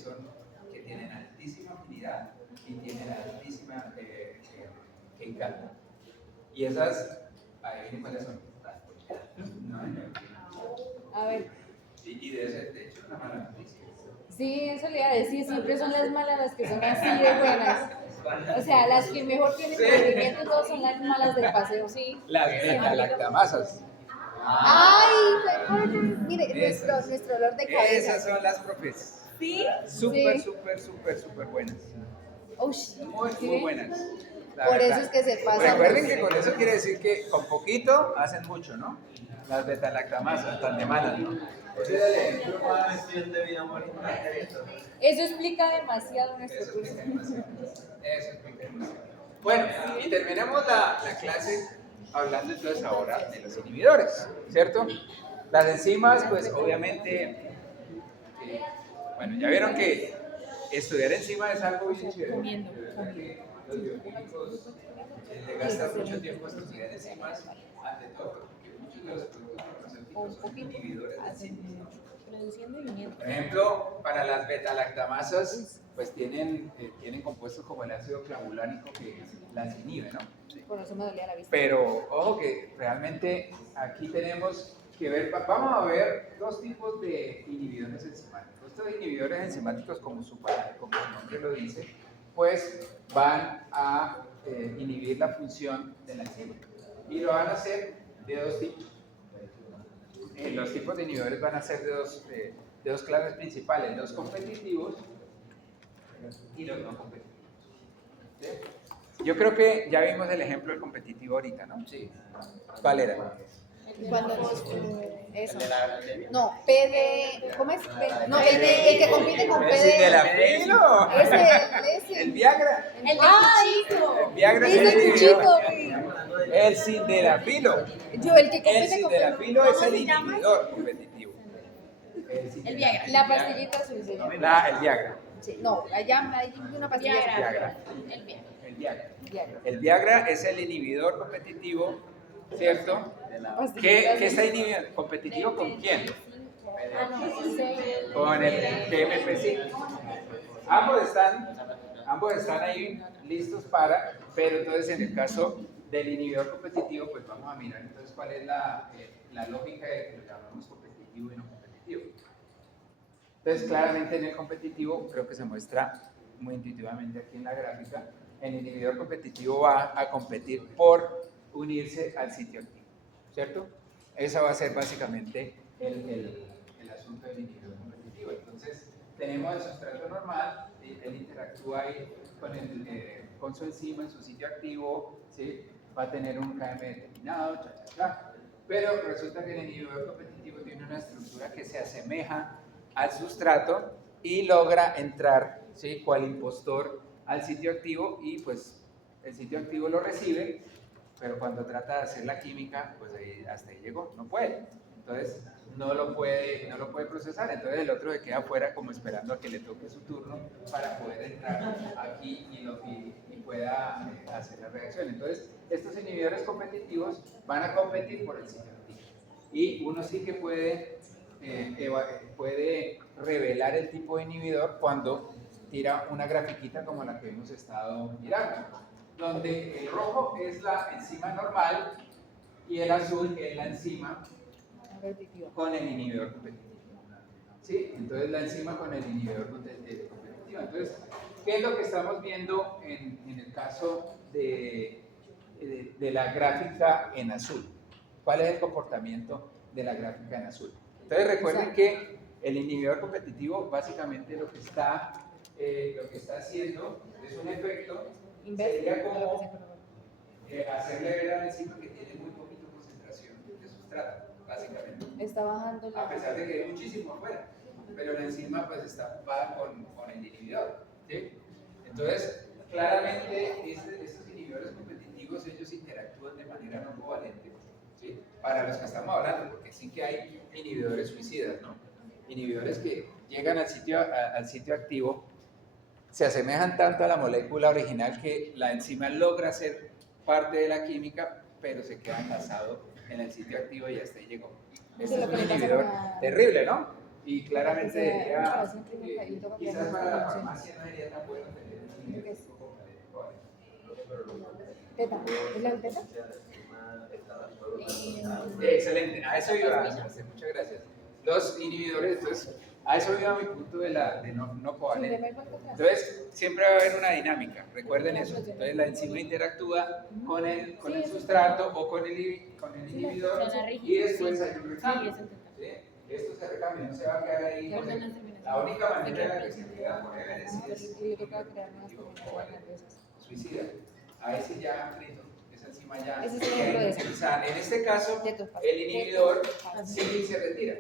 tienen altísima afinidad y tienen altísima Quincas. Y esas, ahí cuáles son. a ver. Y de hecho, una mala noticia. Sí, eso le iba a decir, siempre son las malas las que son así de buenas. O sea, las que mejor tienen rendimiento todos son las malas del paseo, sí. Las beta-lactamasas. Ay, mire, nuestro olor de cabeza. Esas son las profes. ¿Sí? Súper buenas. Muy buenas. Por eso es que se pasa. Recuerden que con eso quiere decir que con poquito hacen mucho, ¿no? Las beta-lactamasas, tan de malas, ¿no? Eso explica demasiado nuestro curso. Eso explica demasiado. Bueno, y terminemos la clase hablando entonces ahora de los inhibidores, ¿cierto? Las enzimas, pues obviamente, bueno, ya vieron que estudiar enzimas es algo bien chévere. Los bioquímicos le gastan mucho tiempo a estudiar enzimas, ante todo, porque muchos de los productos farmacéuticos son inhibidores de enzimas. Por ejemplo, para las beta-lactamasas, pues tienen compuestos como el ácido clavulánico que las inhibe, ¿no? Por eso me dolía la vista. Pero ojo que realmente aquí tenemos que ver, vamos a ver dos tipos de inhibidores enzimáticos. Estos inhibidores enzimáticos, como su nombre lo dice, pues van a inhibir la función de la enzima. Y lo van a hacer de dos tipos. Los tipos de inhibidores van a ser de dos clases principales, los competitivos y los no competitivos. ¿Sí? Yo creo que ya vimos el ejemplo del competitivo ahorita, ¿no? Sí. ¿Cuál era? Cuando eso. No, ¿cómo es? No, el que compite con ¡El sildenafilo! Ese. El Viagra. El cuchito. El Viagra es el inhibidor. El sildenafilo. El que El compite con sildenafilo es el inhibidor competitivo. El Viagra. la pastillita azul. Sí. El Viagra. Sí, no, allá hay una pastilla. Viagra. El Viagra. El Viagra. Viagra. El Viagra es el inhibidor competitivo, ¿cierto? ¿Qué está inhibiendo? ¿Competitivo con quién? Con el GMP5. Ambos están ahí listos pero entonces en el caso del inhibidor competitivo, pues vamos a mirar entonces cuál es la lógica de que lo llamamos competitivo y no competitivo. Entonces claramente en el competitivo, creo que se muestra muy intuitivamente aquí en la gráfica, el inhibidor competitivo va a competir por unirse al sitio activo, ¿cierto? Ese va a ser básicamente el asunto del inhibidor competitivo. Entonces, tenemos el sustrato normal, él interactúa ahí con su enzima en su sitio activo, ¿sí? Va a tener un KM determinado, pero resulta que el inhibidor competitivo tiene una estructura que se asemeja al sustrato y logra entrar, ¿sí?, cual impostor al sitio activo, y pues el sitio activo lo recibe, pero cuando trata de hacer la química, pues hasta ahí llegó, no puede. Entonces no lo puede procesar, entonces el otro se queda afuera como esperando a que le toque su turno para poder entrar aquí y pueda hacer la reacción. Entonces estos inhibidores competitivos van a competir por el sitio activo, y uno sí que puede revelar el tipo de inhibidor cuando tira una grafiquita como la que hemos estado mirando, donde el rojo es la enzima normal y el azul es la enzima con el inhibidor competitivo. ¿Sí? Entonces la enzima con el inhibidor competitivo. Entonces, ¿qué es lo que estamos viendo en el caso de la gráfica en azul? ¿Cuál es el comportamiento de la gráfica en azul? Entonces recuerden que el inhibidor competitivo básicamente lo que está haciendo es un efecto, sería como hacerle ver a la enzima que tiene muy poquita concentración de sustrato, básicamente. Está bajando A pesar de que hay muchísimo afuera, pero la enzima pues está ocupada con el inhibidor, ¿sí? Entonces, claramente estos inhibidores competitivos, ellos interactúan de manera no covalente, ¿sí?, para los que estamos hablando, porque sí que hay inhibidores suicidas, ¿no? Inhibidores que llegan al sitio activo, se asemejan tanto a la molécula original que la enzima logra ser parte de la química, pero se queda enlazado en el sitio activo y hasta ahí llegó. Este es un inhibidor terrible, ¿no? Y claramente debería, quizás para la farmacia no sería tan bueno tener un inhibidor ¿Teta? ¿Es la teta? excelente, a eso iba, Sebastián, muchas gracias. Los inhibidores, entonces, a eso iba mi punto de no covalente. Entonces, siempre va a haber una dinámica, recuerden eso. Entonces, la enzima interactúa con el sustrato o con el inhibidor, y después hay un recambio. ¿Sí? Esto se recambia, no se va a quedar ahí. La única manera en la que se queda forever es suicida. Ahí sí ya, esa enzima ya. En este caso, el inhibidor sí se retira.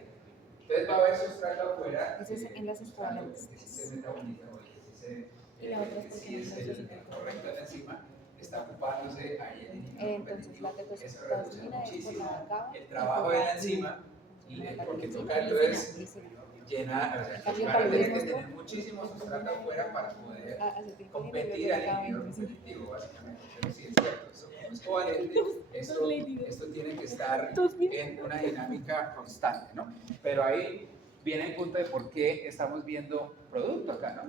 Entonces va a haber sustrato afuera. Ese es en las escuelas. Y la otra es el correcto de la enzima, está ocupándose ahí el inhibidor competitivo. Eso reduce muchísimo el trabajo de la enzima, porque toca entonces llenar, o sea, van a tener que tener muchísimo sustrato afuera para poder competir al inhibidor competitivo, básicamente. Pero sí es cierto, eso no es covalente, esto tiene que estar en una dinámica constante, ¿no? Pero ahí viene el punto de por qué estamos viendo producto acá, ¿no?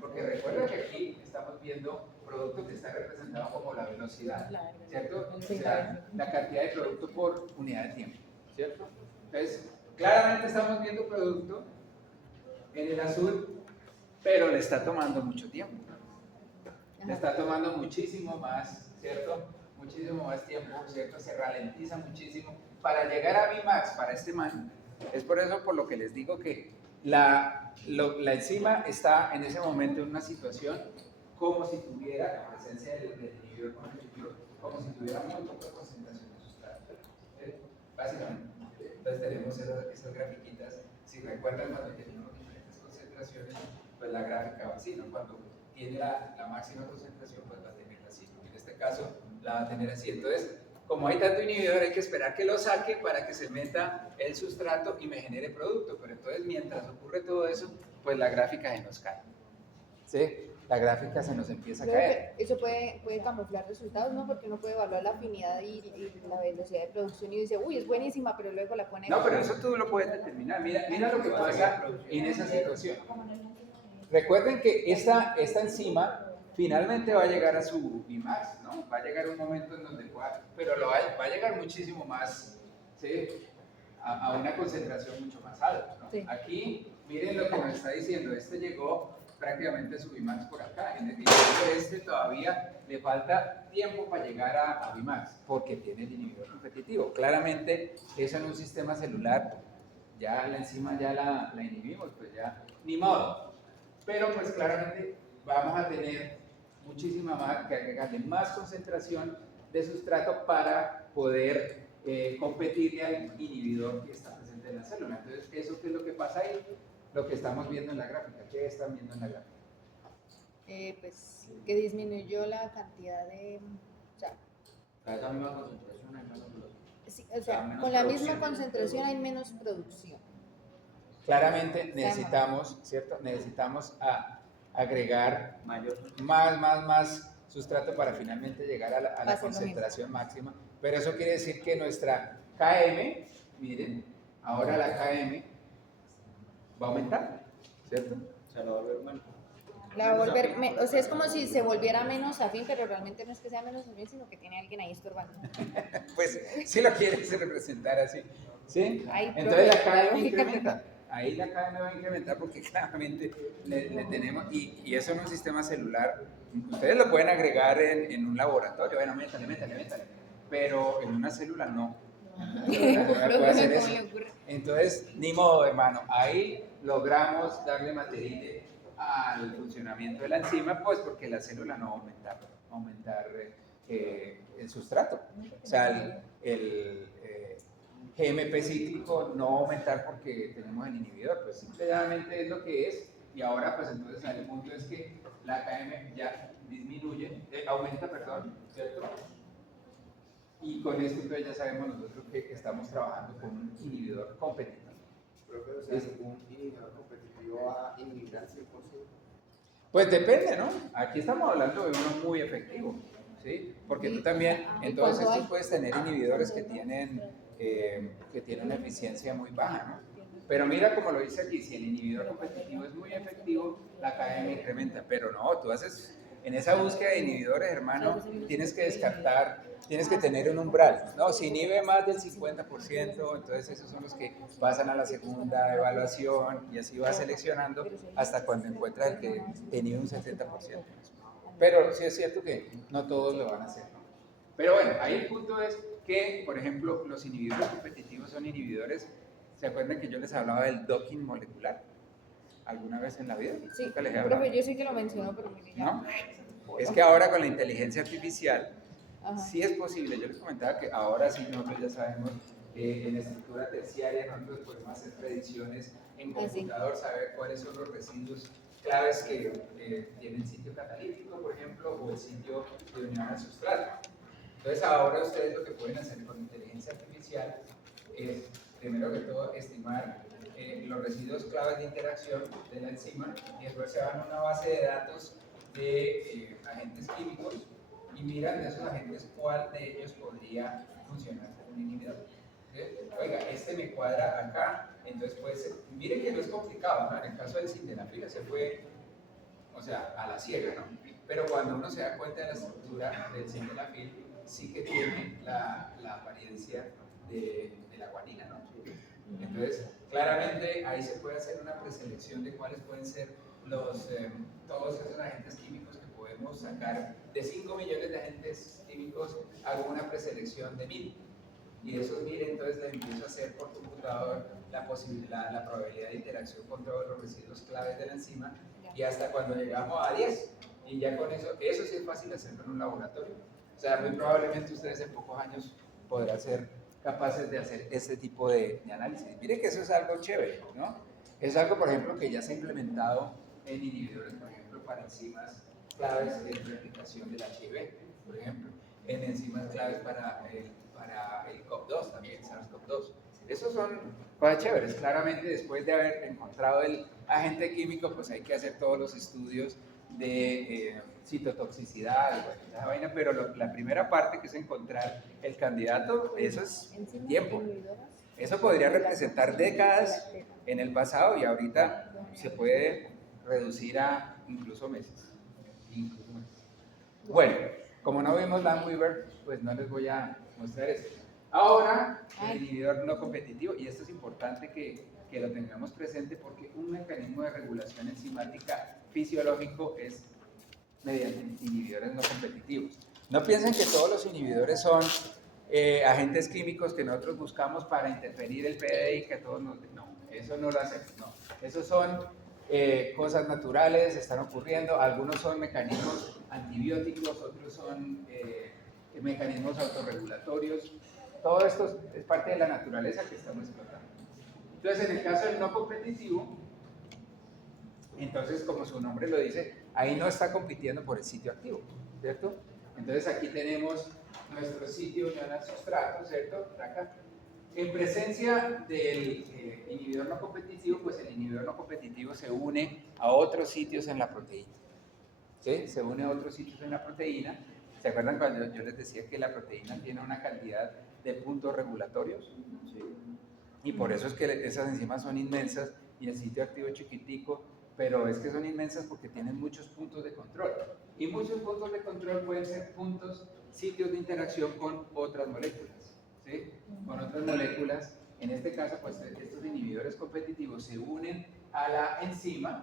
Porque recuerda que aquí estamos viendo producto que está representado como la velocidad, ¿cierto? O sea, la cantidad de producto por unidad de tiempo, ¿cierto? Entonces, claramente estamos viendo producto en el azul, pero le está tomando mucho tiempo. Le está tomando muchísimo más, ¿cierto? Muchísimo más tiempo, ¿cierto? Se ralentiza muchísimo para llegar a Vmax para este man. Es por eso por lo que les digo que la enzima está en ese momento en una situación como si tuviera la presencia del inhibidor competitivo, como si tuviera muy poca concentración de sustrato. Básicamente. Entonces tenemos esas grafiquitas. Si recuerdan, cuando tenemos diferentes concentraciones, pues la gráfica va así, ¿no? Cuando tiene la máxima concentración, pues va a tener así. En este caso, la va a tener así. Entonces, como hay tanto inhibidor, hay que esperar que lo saque para que se meta el sustrato y me genere producto. Pero entonces, mientras ocurre todo eso, pues la gráfica se nos cae. ¿Sí? La gráfica se nos empieza a caer. Eso puede camuflar resultados, ¿no? Porque uno puede evaluar la afinidad y la velocidad de producción y dice, uy, es buenísima, pero luego la pone... No, pero eso tú lo puedes determinar. Mira lo que pasa en esa situación. Recuerden que esta enzima finalmente va a llegar a su Vmax, ¿no? Va a llegar un momento en donde pueda, pero va a llegar muchísimo más, ¿sí? A una concentración mucho más alta, ¿no? Sí. Aquí, miren lo que nos está diciendo, este llegó prácticamente a su Vmax por acá, en el este todavía le falta tiempo para llegar a Vmax, porque tiene el inhibidor competitivo. Claramente, eso en un sistema celular, ya la enzima ya la inhibimos, pues ya, ni modo. Pero pues claramente vamos a tener muchísima más, que agregarle más concentración de sustrato para poder competirle al inhibidor que está presente en la célula. Entonces, ¿eso qué es lo que pasa ahí? Lo que estamos viendo en la gráfica. ¿Qué están viendo en la gráfica? Pues que disminuyó la cantidad de, o sea, A esa misma concentración hay menos velocidad. sí, o sea, menos con la misma producción. concentración hay menos producción. Claramente necesitamos, ¿cierto? Necesitamos agregar Mayor. más sustrato para finalmente llegar a la Hacer lo mismo. concentración máxima. Pero eso quiere decir que nuestra KM, miren, ahora la KM va a aumentar, ¿cierto? Se lo va a volver menos. O sea, es como si se volviera menos afín, pero realmente no es que sea menos afín, sino que tiene alguien ahí estorbando. Pues si lo quieres representar así, ¿sí? Ay, Entonces la profe, KM incrementa. Ahí la KM va a incrementar porque claramente le tenemos, y eso en un sistema celular, ustedes lo pueden agregar en un laboratorio, bueno, métale, pero en una célula no. En una célula no puede hacer eso. ¿Cómo le ocurre? Entonces, ni modo, hermano, ahí logramos darle material al funcionamiento de la enzima, pues porque la célula no va a aumentar el sustrato. O sea, el GMP cíclico no va a aumentar porque tenemos el inhibidor, pues simplemente es lo que es. Y ahora, pues entonces el punto es que la KM ya disminuye, aumenta, perdón, ¿cierto? Y con esto entonces ya sabemos nosotros que estamos trabajando con un inhibidor competitivo. Pero, o sea, un inhibidor competitivo va a inhibir al 100%. Pues depende, ¿no? Aquí estamos hablando de uno muy efectivo, ¿sí? Porque tú también, en todos estos puedes tener inhibidores que tienen una eficiencia muy baja, ¿no? Pero mira como lo dice aquí, si el inhibidor competitivo es muy efectivo, la KM incrementa, pero no, tú haces, en esa búsqueda de inhibidores, hermano, tienes que descartar, tienes que tener un umbral, ¿no? Si inhibe más del 50%, entonces esos son los que pasan a la segunda evaluación y así vas seleccionando hasta cuando encuentras el que te inhibe un 70%. Pero sí es cierto que no todos lo van a hacer, ¿no? Pero bueno, ahí el punto es que, por ejemplo, los inhibidores competitivos son inhibidores. ¿Se acuerdan que yo les hablaba del docking molecular? ¿Alguna vez en la vida? Sí, Nunca les he hablado. profe, yo sí que lo mencionó, pero mire, ya. ¿No? Es que ahora con la inteligencia artificial Ajá. sí es posible. Yo les comentaba que ahora sí nosotros ya sabemos, en estructura terciaria nosotros podemos hacer predicciones en computador, saber cuáles son los residuos claves que tienen sitio catalítico, por ejemplo, o el sitio de unión al sustrato. Entonces ahora ustedes lo que pueden hacer con inteligencia artificial es, primero que todo, estimar los residuos claves de interacción de la enzima y después se van a una base de datos de agentes químicos y miran de esos agentes cuál de ellos podría funcionar como un inhibidor. ¿Sí? Oiga, este me cuadra acá, entonces puede ser, miren que no es complicado, ¿no? En el caso del sildenafil se fue, o sea, a la ciega, ¿no? Pero cuando uno se da cuenta de la estructura del sildenafil, sí que tiene la apariencia de la guanina, ¿no? Entonces, claramente ahí se puede hacer una preselección de cuáles pueden ser todos esos agentes químicos que podemos sacar. De 5 millones de agentes químicos, hago una preselección de 1000. Y de esos 1000, entonces les empiezo a hacer por computador la probabilidad de interacción con todos los residuos claves de la enzima, y hasta cuando llegamos a 10. Y ya con eso sí es fácil hacerlo en un laboratorio. O sea, muy probablemente ustedes en pocos años podrán ser capaces de hacer este tipo de análisis. Miren que eso es algo chévere, ¿no? Es algo, por ejemplo, que ya se ha implementado en inhibidores, por ejemplo, para enzimas claves de replicación del HIV, por ejemplo, en enzimas claves para el COP2 también, SARS-CoV-2. Esos son cosas chéveres. Claramente, después de haber encontrado el agente químico, pues hay que hacer todos los estudios de citotoxicidad, bueno, esa vaina, pero la primera parte, que es encontrar el candidato, eso es tiempo. Eso podría representar décadas en el pasado y ahorita se puede reducir a incluso meses. Bueno, como no vimos Landweaver, pues no les voy a mostrar eso. Ahora, el inhibidor no competitivo, y esto es importante que lo tengamos presente porque un mecanismo de regulación enzimática fisiológico es mediante inhibidores no competitivos. No piensen que todos los inhibidores son agentes químicos que nosotros buscamos para interferir el PDI, que a todos nos... No, eso no lo hacemos, no. Esos son cosas naturales, están ocurriendo, algunos son mecanismos antibióticos, otros son mecanismos autorregulatorios, Todo esto es parte de la naturaleza que estamos explotando. Entonces, en el caso del no competitivo, entonces, como su nombre lo dice, ahí no está compitiendo por el sitio activo, ¿cierto? Entonces, aquí tenemos nuestro sitio unión al sustrato, ¿cierto? Acá. En presencia del inhibidor no competitivo, pues el inhibidor no competitivo se une a otros sitios en la proteína. ¿Sí? Se une a otros sitios en la proteína. ¿Se acuerdan cuando yo les decía que la proteína tiene una cantidad de puntos regulatorios? ¿Sí? Y por eso es que esas enzimas son inmensas y el sitio activo es chiquitico, pero es que son inmensas porque tienen muchos puntos de control. Y muchos puntos de control pueden ser sitios de interacción con otras moléculas. ¿Sí? Con otras moléculas, en este caso, pues estos inhibidores competitivos se unen a la enzima